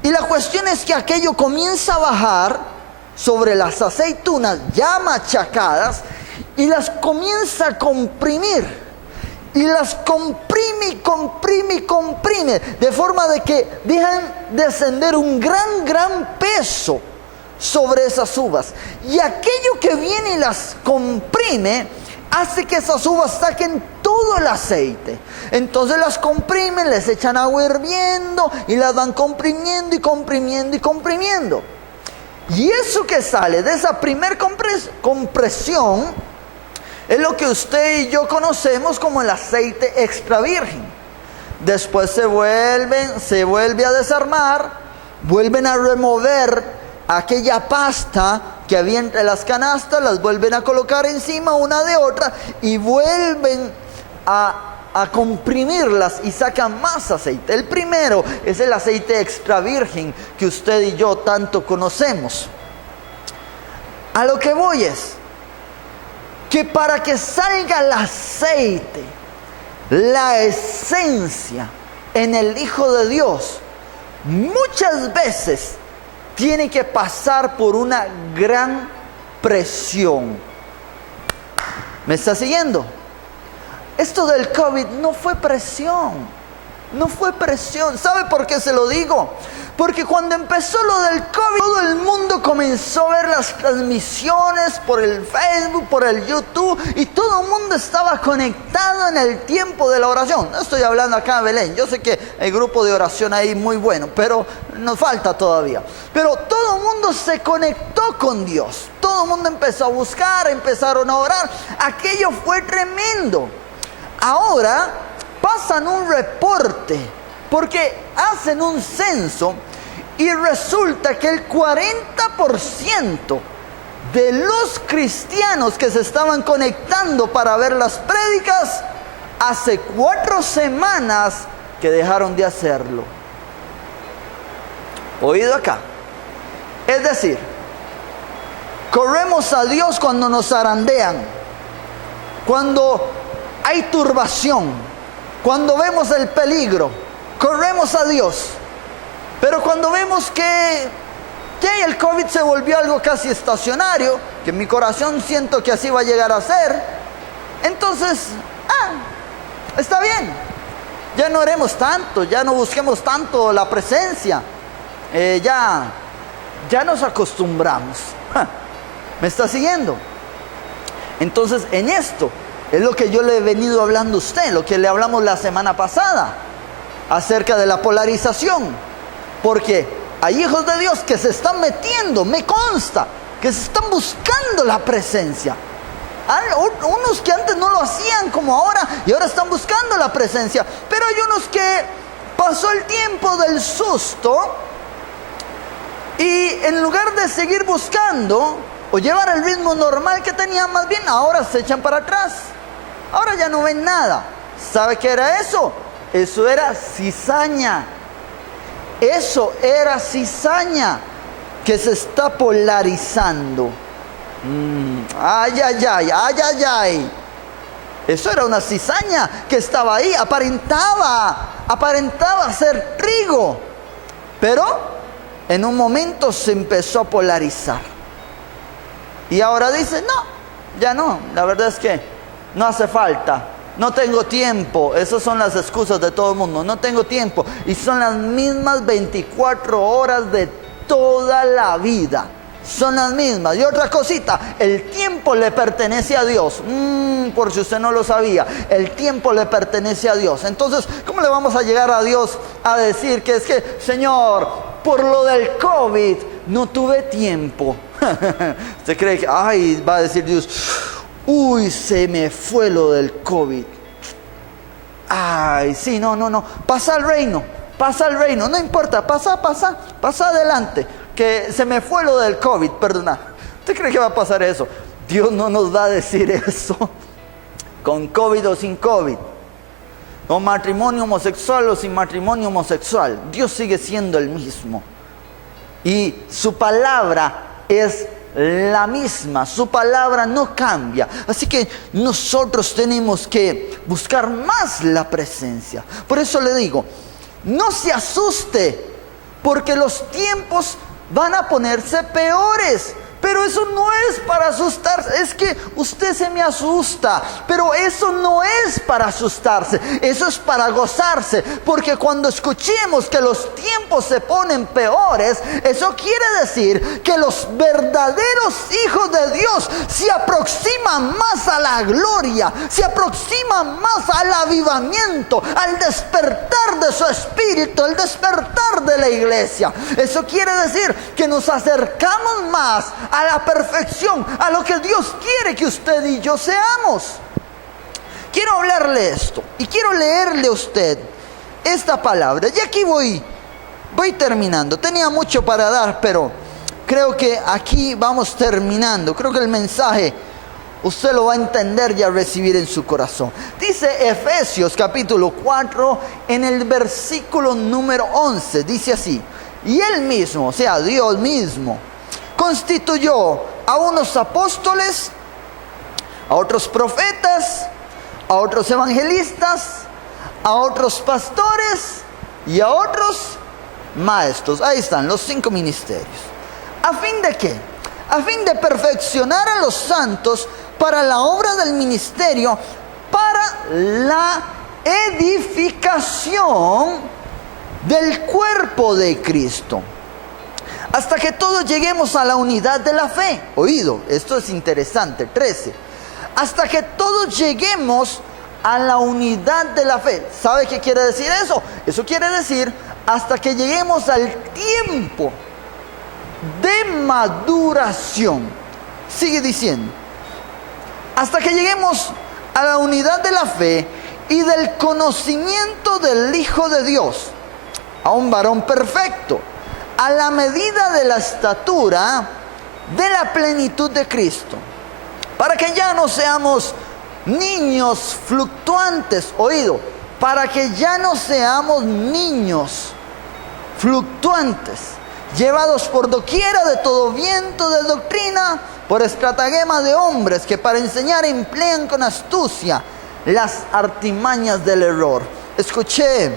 Y la cuestión es que aquello comienza a bajar sobre las aceitunas ya machacadas, y las comienza a comprimir. Y las comprime y comprime y comprime, de forma de que dejan descender un gran peso sobre esas uvas. Y aquello que viene y las comprime, hace que esas uvas saquen todo el aceite. Entonces las comprimen, les echan agua hirviendo y las van comprimiendo y comprimiendo y comprimiendo. Y eso que sale de esa primer compresión es lo que usted y yo conocemos como el aceite extra virgen. Después se vuelve a desarmar, vuelven a remover aquella pasta que había entre las canastas, las vuelven a colocar encima una de otra y vuelven a comprimirlas y sacan más aceite. El primero es el aceite extra virgen que usted y yo tanto conocemos. A lo que voy es que para que salga el aceite, la esencia en el Hijo de Dios, muchas veces tiene que pasar por una gran presión. ¿Me está siguiendo? Esto del COVID no fue presión. No fue presión. ¿Sabe por qué se lo digo? Porque cuando empezó lo del COVID, todo el mundo comenzó a ver las transmisiones por el Facebook, por el YouTube, y todo el mundo estaba conectado en el tiempo de la oración. No estoy hablando acá de Belén, yo sé que hay grupo de oración ahí muy bueno, pero nos falta todavía. Pero todo el mundo se conectó con Dios, todo el mundo empezó a buscar, empezaron a orar. Aquello fue tremendo. Ahora pasan un reporte, porque hacen un censo y resulta que el 40% de los cristianos que se estaban conectando para ver las prédicas, hace 4 semanas que dejaron de hacerlo. ¿Oído acá? Es decir, corremos a Dios cuando nos zarandean, cuando hay turbación, cuando vemos el peligro, corremos a Dios. Pero cuando vemos que el COVID se volvió algo casi estacionario, que en mi corazón siento que así va a llegar a ser, entonces, está bien. Ya no oremos tanto, ya no busquemos tanto la presencia. Ya nos acostumbramos. ¿Me está siguiendo? Entonces, en esto es lo que yo le he venido hablando a usted, lo que le hablamos la semana pasada, acerca de la polarización. Porque hay hijos de Dios que se están metiendo, me consta, que se están buscando la presencia. Hay unos que antes no lo hacían como ahora, y ahora están buscando la presencia. Pero hay unos que pasó el tiempo del susto, y en lugar de seguir buscando o llevar el ritmo normal que tenían, más bien ahora se echan para atrás. Ahora ya no ven nada. ¿Sabe qué era eso? Eso era cizaña. Eso era cizaña que se está polarizando. Ay. Eso era una cizaña que estaba ahí, aparentaba ser trigo. Pero en un momento se empezó a polarizar. Y ahora dice, no, ya no, la verdad es que no hace falta. No tengo tiempo. Esas son las excusas de todo el mundo. No tengo tiempo. Y son las mismas 24 horas de toda la vida. Son las mismas. Y otra cosita, el tiempo le pertenece a Dios. Por si usted no lo sabía, el tiempo le pertenece a Dios. Entonces, ¿cómo le vamos a llegar a Dios a decir que es que, Señor, por lo del COVID no tuve tiempo? ¿Usted cree que, va a decir Dios, uy, se me fue lo del COVID? Sí, no. Pasa al reino. No importa, pasa adelante. Que se me fue lo del COVID, perdona. ¿Usted cree que va a pasar eso? Dios no nos va a decir eso. Con COVID o sin COVID. Con matrimonio homosexual o sin matrimonio homosexual. Dios sigue siendo el mismo. Y su palabra es la misma, su palabra no cambia. Así que nosotros tenemos que buscar más la presencia. Por eso le digo, no se asuste, porque los tiempos van a ponerse peores. Pero eso no es para asustarse. Es que usted se me asusta. Pero eso no es para asustarse. Eso es para gozarse. Porque cuando escuchemos que los tiempos se ponen peores, eso quiere decir que los verdaderos hijos de Dios se aproximan más a la gloria, se aproximan más al avivamiento, al despertar de su espíritu, al despertar de la iglesia. Eso quiere decir que nos acercamos más a la perfección, a lo que Dios quiere que usted y yo seamos. Quiero hablarle esto y quiero leerle a usted esta palabra. Y aquí voy terminando. Tenía mucho para dar, pero creo que aquí vamos terminando. Creo que el mensaje usted lo va a entender y a recibir en su corazón. Dice Efesios capítulo 4 en el versículo número 11. Dice así: y Él mismo, o sea, Dios mismo, constituyó a unos apóstoles, a otros profetas, a otros evangelistas, a otros pastores y a otros maestros. Ahí están los 5 ministerios. ¿A fin de qué? A fin de perfeccionar a los santos para la obra del ministerio, para la edificación del cuerpo de Cristo, hasta que todos lleguemos a la unidad de la fe. Oído, esto es interesante. 13. Hasta que todos lleguemos a la unidad de la fe. ¿Sabe qué quiere decir eso? Eso quiere decir hasta que lleguemos al tiempo de maduración. Sigue diciendo: hasta que lleguemos a la unidad de la fe y del conocimiento del Hijo de Dios, a un varón perfecto, a la medida de la estatura de la plenitud de Cristo, para que ya no seamos niños fluctuantes. Oído, para que ya no seamos niños fluctuantes, llevados por doquiera de todo viento de doctrina, por estratagema de hombres que para enseñar emplean con astucia las artimañas del error. Escuché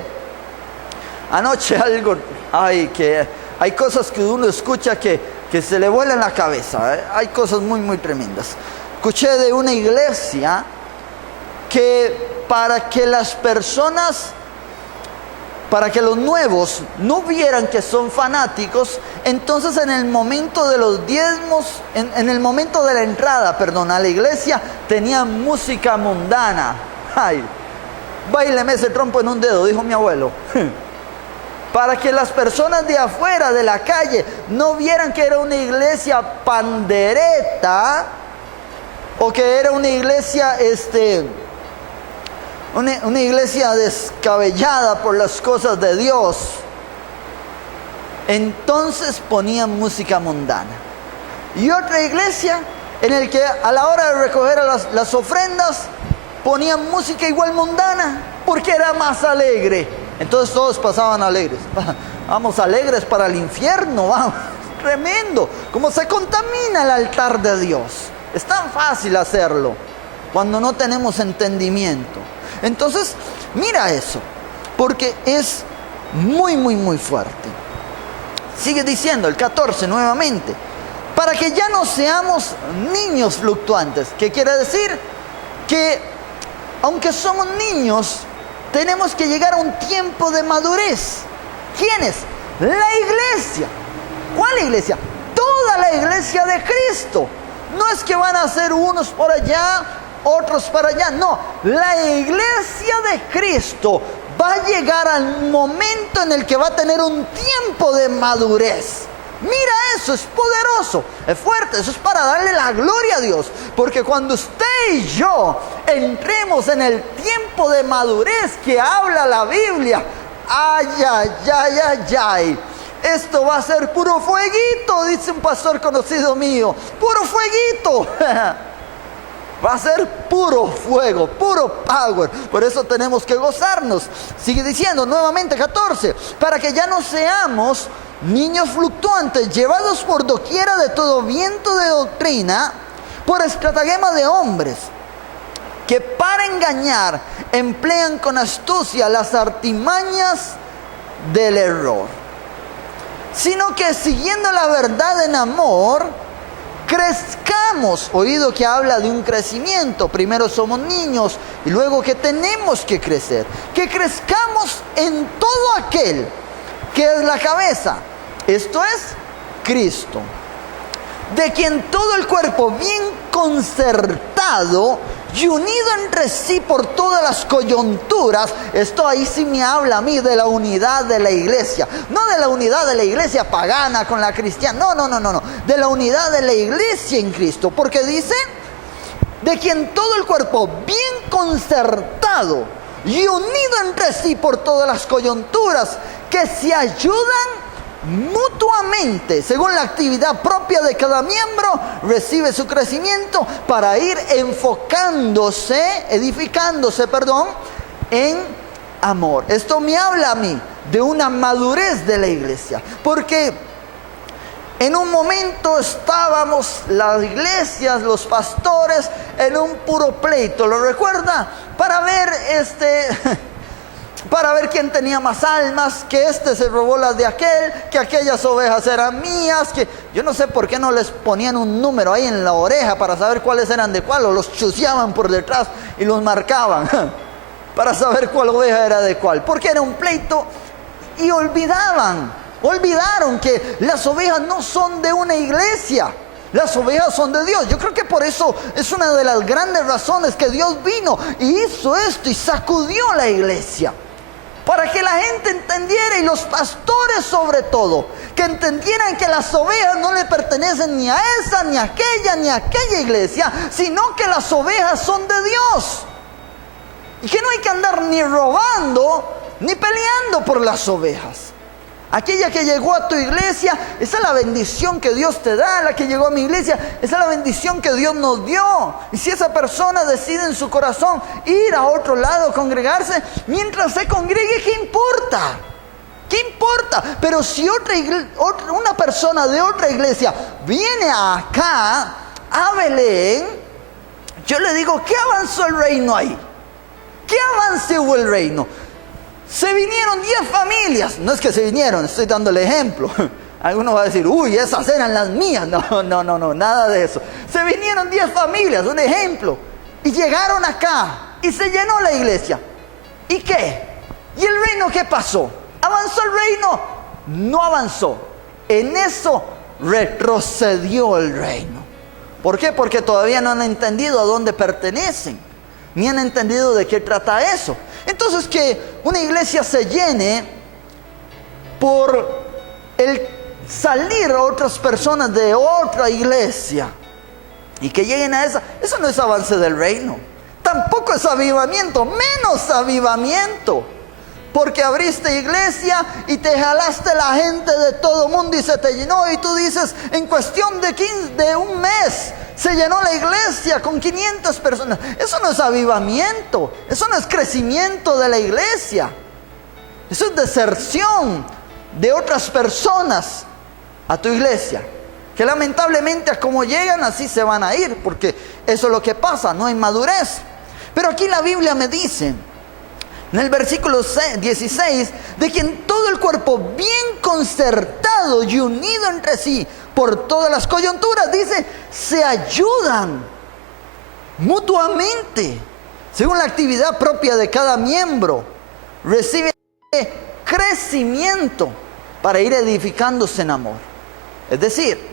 anoche algo, que hay cosas que uno escucha que se le vuela en la cabeza, hay cosas muy, muy tremendas. Escuché de una iglesia que para que las personas, para que los nuevos no vieran que son fanáticos, entonces en el momento de los diezmos, en el momento de la entrada, a la iglesia, tenían música mundana. Ay, báileme ese trompo en un dedo, dijo mi abuelo. Para que las personas de afuera, de la calle, no vieran que era una iglesia pandereta, o que era una iglesia, una iglesia descabellada por las cosas de Dios. Entonces ponían música mundana. Y otra iglesia en el que a la hora de recoger las ofrendas ponían música igual mundana, porque era más alegre. Entonces todos pasaban alegres. Vamos alegres para el infierno, vamos. Tremendo. Cómo se contamina el altar de Dios. Es tan fácil hacerlo cuando no tenemos entendimiento. Entonces, mira eso, porque es muy, muy, muy fuerte. Sigue diciendo el 14 nuevamente: para que ya no seamos niños fluctuantes. ¿Qué quiere decir? Que aunque somos niños, tenemos que llegar a un tiempo de madurez. ¿Quiénes? La iglesia. ¿Cuál iglesia? Toda la iglesia de Cristo. No es que van a ser unos por allá, otros para allá. No, la iglesia de Cristo va a llegar al momento en el que va a tener un tiempo de madurez. Mira eso, es poderoso, es fuerte. Eso es para darle la gloria a Dios. Porque cuando usted y yo entremos en el tiempo de madurez que habla la Biblia, ay, ay, ay, ay, ay, esto va a ser puro fueguito, dice un pastor conocido mío. Puro fueguito. Va a ser puro fuego, puro power. Por eso tenemos que gozarnos. Sigue diciendo nuevamente 14: para que ya no seamos niños fluctuantes, llevados por doquiera de todo viento de doctrina, por estratagema de hombres, que para engañar emplean con astucia las artimañas del error, sino que siguiendo la verdad en amor, crezcamos. Oído que habla de un crecimiento. Primero somos niños y luego que tenemos que crecer. Que crezcamos en todo aquel que es la cabeza. Esto es Cristo. De quien todo el cuerpo bien concertado y unido entre sí por todas las coyunturas. Esto ahí sí me habla a mí de la unidad de la iglesia. No de la unidad de la iglesia pagana con la cristiana. No. De la unidad de la iglesia en Cristo. Porque dice, de quien todo el cuerpo bien concertado y unido entre sí por todas las coyunturas, que se ayudan mutuamente, según la actividad propia de cada miembro, recibe su crecimiento para ir edificándose, en amor. Esto me habla a mí de una madurez de la iglesia, porque en un momento estábamos las iglesias, los pastores, en un puro pleito, ¿lo recuerda? Para ver quién tenía más almas, que este se robó las de aquel, que aquellas ovejas eran mías, que yo no sé por qué no les ponían un número ahí en la oreja para saber cuáles eran de cuál, o los chuceaban por detrás y los marcaban para saber cuál oveja era de cuál, porque era un pleito y olvidaron que las ovejas no son de una iglesia. Las ovejas son de Dios. Yo creo que por eso es una de las grandes razones que Dios vino y hizo esto y sacudió la iglesia. Para que la gente entendiera, y los pastores sobre todo, que entendieran que las ovejas no le pertenecen ni a esa, ni a aquella iglesia, sino que las ovejas son de Dios. Y que no hay que andar ni robando, ni peleando por las ovejas. Aquella que llegó a tu iglesia, esa es la bendición que Dios te da. La que llegó a mi iglesia, esa es la bendición que Dios nos dio. Y si esa persona decide en su corazón ir a otro lado, congregarse, mientras se congregue, ¿qué importa? ¿Qué importa? Pero si una persona de otra iglesia viene acá, a Belén, yo le digo, ¿qué avanzó el reino ahí? ¿Qué avance hubo el reino? Se vinieron 10 familias. No es que se vinieron, estoy dando el ejemplo. Algunos van a decir, uy, esas eran las mías. No, nada de eso. Se vinieron 10 familias, un ejemplo. Y llegaron acá y se llenó la iglesia. ¿Y qué? ¿Y el reino qué pasó? ¿Avanzó el reino? No avanzó. En eso retrocedió el reino. ¿Por qué? Porque todavía no han entendido a dónde pertenecen, ni han entendido de qué trata eso. Entonces, que una iglesia se llene por el salir a otras personas de otra iglesia y que lleguen a esa, eso no es avance del reino. Tampoco es avivamiento, menos avivamiento. Porque abriste iglesia y te jalaste la gente de todo mundo y se te llenó, y tú dices, en cuestión de un mes se llenó la iglesia con 500 personas. Eso no es avivamiento, eso no es crecimiento de la iglesia. Eso es deserción de otras personas a tu iglesia, que lamentablemente a como llegan así se van a ir, porque eso es lo que pasa, no hay madurez. Pero aquí la Biblia me dice, en el versículo 16, de quien todo el cuerpo bien concertado y unido entre sí por todas las coyunturas, dice, se ayudan mutuamente, según la actividad propia de cada miembro, recibe crecimiento para ir edificándose en amor. Es decir,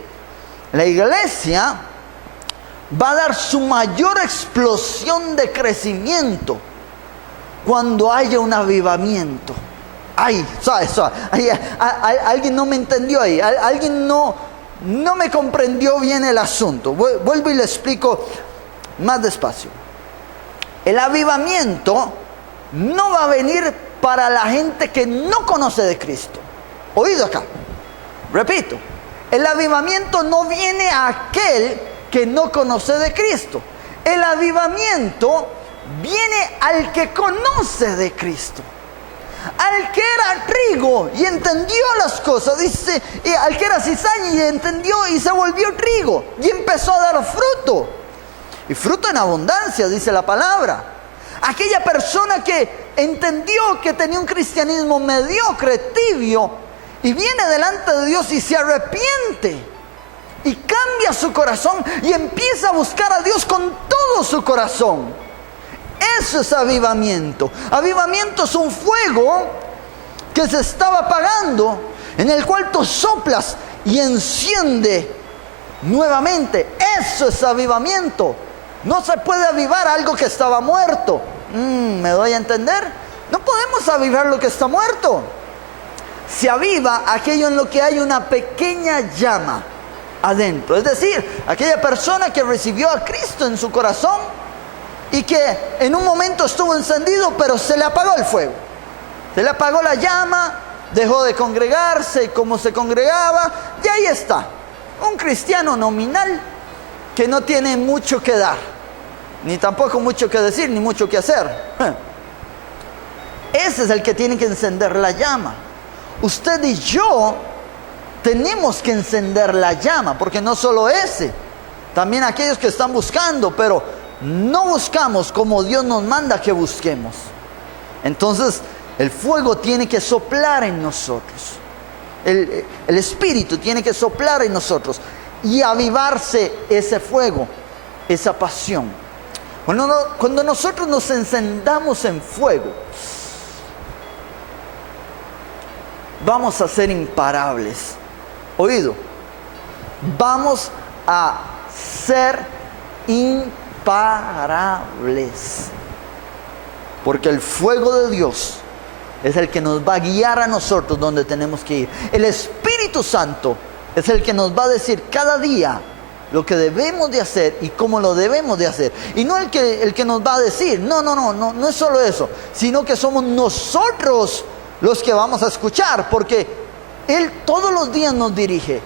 la iglesia va a dar su mayor explosión de crecimiento cuando haya un avivamiento. Alguien no me entendió ahí. Alguien no me comprendió bien el asunto. Vuelvo y le explico más despacio. El avivamiento no va a venir para la gente que no conoce de Cristo. Oído acá. Repito. El avivamiento no viene a aquel que no conoce de Cristo. El avivamiento viene al que conoce de Cristo, al que era trigo y entendió las cosas, dice, y al que era cizaña y entendió y se volvió trigo y empezó a dar fruto, y fruto en abundancia, dice la palabra. Aquella persona que entendió que tenía un cristianismo mediocre, tibio, y viene delante de Dios y se arrepiente y cambia cambia su corazón y empieza a buscar a Dios con todo su corazón. Eso es avivamiento. Avivamiento es un fuego que se estaba apagando, en el cual tú soplas y enciende nuevamente. Eso es avivamiento. No se puede avivar algo que estaba muerto. ¿Me doy a entender? No podemos avivar lo que está muerto. Se aviva aquello en lo que hay una pequeña llama adentro. Es decir, aquella persona que recibió a Cristo en su corazón y que en un momento estuvo encendido, pero se le apagó el fuego. Se le apagó la llama, dejó de congregarse como se congregaba, y ahí está. Un cristiano nominal que no tiene mucho que dar, ni tampoco mucho que decir, ni mucho que hacer. Ese es el que tiene que encender la llama. Usted y yo tenemos que encender la llama, porque no solo ese, también aquellos que están buscando, pero no buscamos como Dios nos manda que busquemos. Entonces, el fuego tiene que soplar en nosotros. El Espíritu tiene que soplar en nosotros y avivarse ese fuego, esa pasión. Cuando nosotros nos encendamos en fuego, vamos a ser imparables. Oído, vamos a ser imparables. Porque el fuego de Dios es el que nos va a guiar a nosotros donde tenemos que ir. El Espíritu Santo es el que nos va a decir cada día lo que debemos de hacer y cómo lo debemos de hacer. Y no el que nos va a decir, no es solo eso, sino que somos nosotros los que vamos a escuchar, porque Él todos los días nos dirige,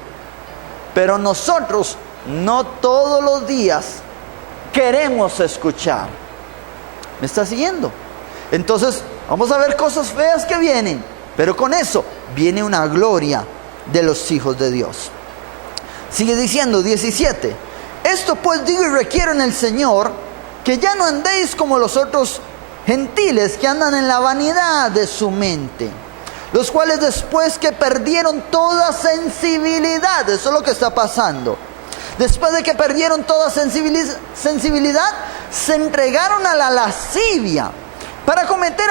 pero nosotros no todos los días queremos escuchar. ¿Me está siguiendo? Entonces, vamos a ver cosas feas que vienen, pero con eso viene una gloria de los hijos de Dios. Sigue diciendo, 17. Esto pues digo y requiero en el Señor, que ya no andéis como los otros gentiles que andan en la vanidad de su mente, los cuales después que perdieron toda sensibilidad, eso es lo que está pasando, después de que perdieron toda sensibilidad, se entregaron a la lascivia, para cometer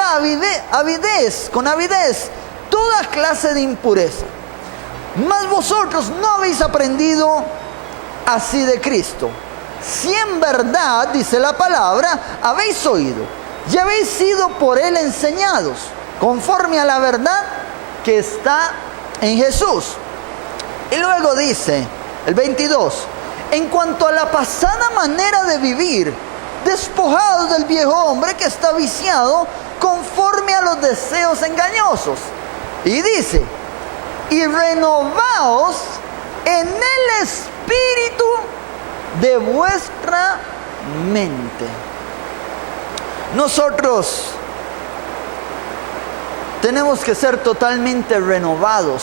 con avidez toda clase de impureza. Mas vosotros no habéis aprendido así de Cristo, si en verdad, dice la palabra, habéis oído y habéis sido por Él enseñados, conforme a la verdad que está en Jesús. Y luego dice, el 22, en cuanto a la pasada manera de vivir, despojados del viejo hombre que está viciado conforme a los deseos engañosos. Y dice, y renovaos en el espíritu de vuestra mente. Nosotros tenemos que ser totalmente renovados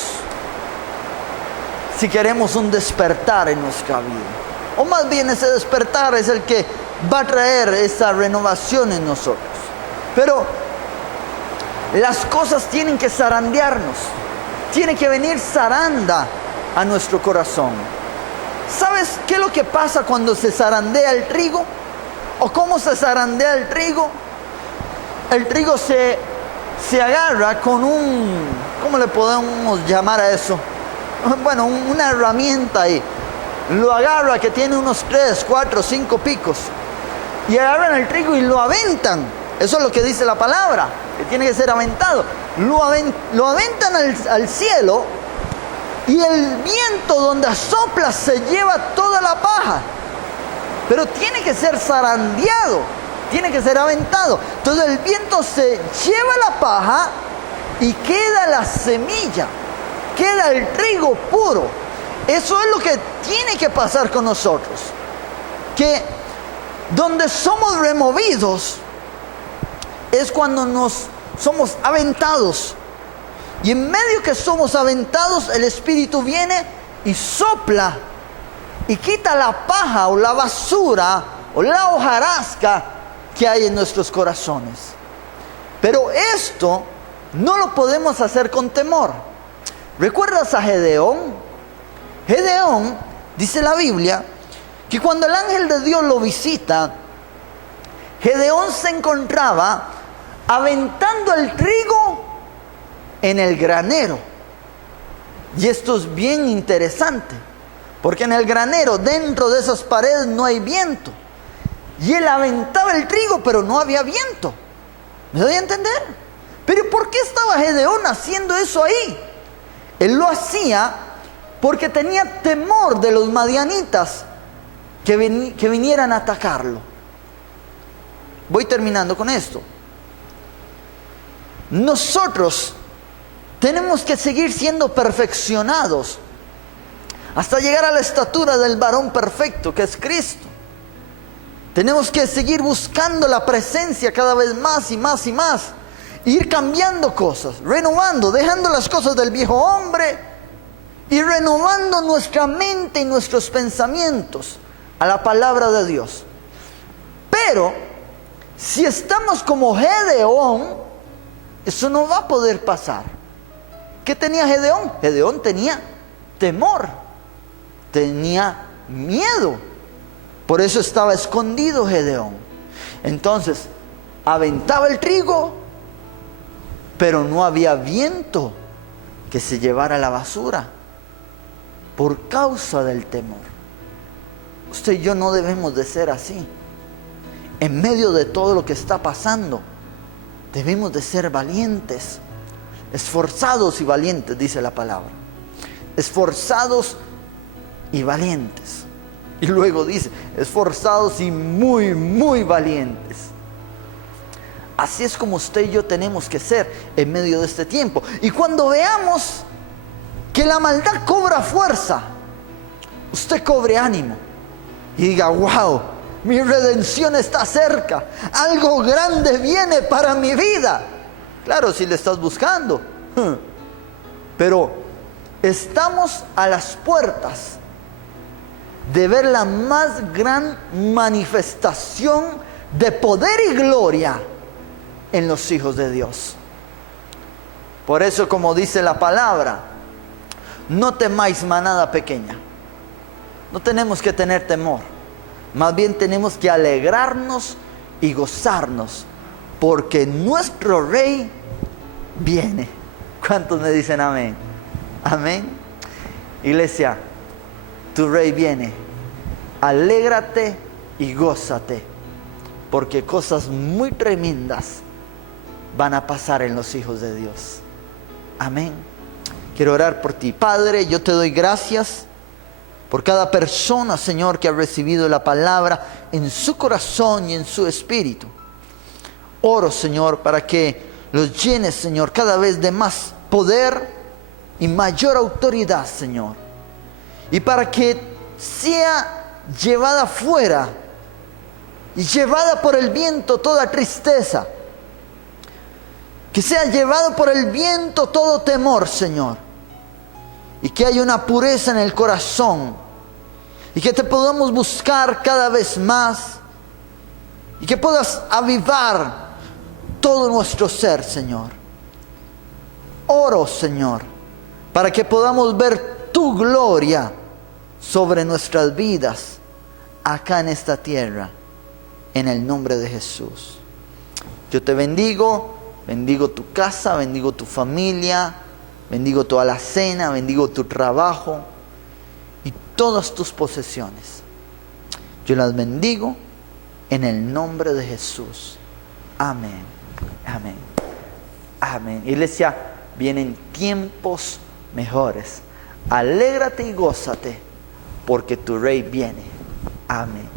si queremos un despertar en nuestra vida. O más bien ese despertar es el que va a traer esa renovación en nosotros. Pero las cosas tienen que zarandearnos. Tiene que venir zaranda a nuestro corazón. ¿Sabes qué es lo que pasa cuando se zarandea el trigo? ¿O cómo se zarandea el trigo? El trigo se agarra con ¿cómo le podemos llamar a eso? Bueno, una herramienta ahí. Lo agarra que tiene unos 3, 4, 5 picos. Y agarran el trigo y lo aventan. Eso es lo que dice la palabra, que tiene que ser aventado. Lo aventan al cielo y el viento donde sopla se lleva toda la paja. Pero tiene que ser zarandeado, tiene que ser aventado. Entonces el viento se lleva la paja y queda la semilla, queda el trigo puro. Eso es lo que tiene que pasar con nosotros. Que donde somos removidos es cuando nos somos aventados. Y en medio que somos aventados, el Espíritu viene y sopla y quita la paja o la basura o la hojarasca que hay en nuestros corazones. Pero esto no lo podemos hacer con temor. ¿Recuerdas a Gedeón? Gedeón Dice la Biblia que cuando el ángel de Dios lo visita, Gedeón se encontraba aventando el trigo en el granero. Y esto es bien interesante, porque en el granero, dentro de esas paredes, no hay viento. Y él aventaba el trigo, pero no había viento. ¿Me doy a entender? Pero ¿por qué estaba Gedeón haciendo eso ahí? Él lo hacía porque tenía temor de los madianitas que vinieran a atacarlo. Voy terminando con esto. Nosotros tenemos que seguir siendo perfeccionados hasta llegar a la estatura del varón perfecto, que es Cristo. Tenemos que seguir buscando la presencia cada vez más y más y más. Ir cambiando cosas, renovando, dejando las cosas del viejo hombre y renovando nuestra mente y nuestros pensamientos a la palabra de Dios. Pero si estamos como Gedeón, eso no va a poder pasar. ¿Qué tenía Gedeón? Gedeón tenía temor, tenía miedo. Por eso estaba escondido Gedeón. Entonces, aventaba el trigo, pero no había viento que se llevara la basura por causa del temor. Usted y yo no debemos de ser así. En medio de todo lo que está pasando, debemos de ser valientes, esforzados y valientes, dice la palabra. Esforzados y valientes. Y luego dice, esforzados y muy, muy valientes. Así es como usted y yo tenemos que ser en medio de este tiempo. Y cuando veamos que la maldad cobra fuerza, usted cobre ánimo y diga, wow, mi redención está cerca. Algo grande viene para mi vida. Claro, si le estás buscando. Pero estamos a las puertas de ver la más gran manifestación de poder y gloria en los hijos de Dios. Por eso, como dice la palabra, no temáis manada pequeña. No tenemos que tener temor, más bien tenemos que alegrarnos y gozarnos, porque nuestro Rey viene. ¿Cuántos me dicen amén? Amén. Iglesia, tu Rey viene. Alégrate y gózate, porque cosas muy tremendas van a pasar en los hijos de Dios. Amén. Quiero orar por ti. Padre, yo te doy gracias por cada persona, Señor, que ha recibido la palabra en su corazón y en su espíritu. Oro, Señor, para que los llenes, Señor, cada vez de más poder y mayor autoridad, Señor. Y para que sea llevada fuera y llevada por el viento toda tristeza. Que sea llevado por el viento todo temor, Señor. Y que haya una pureza en el corazón. Y que te podamos buscar cada vez más. Y que puedas avivar todo nuestro ser, Señor. Oro, Señor, para que podamos ver tu gloria sobre nuestras vidas acá en esta tierra. En el nombre de Jesús. Yo te bendigo. Bendigo tu casa, bendigo tu familia, bendigo tu alacena, bendigo tu trabajo y todas tus posesiones. Yo las bendigo en el nombre de Jesús. Amén. Amén. Amén. Iglesia, vienen tiempos mejores. Alégrate y gózate, porque tu Rey viene. Amén.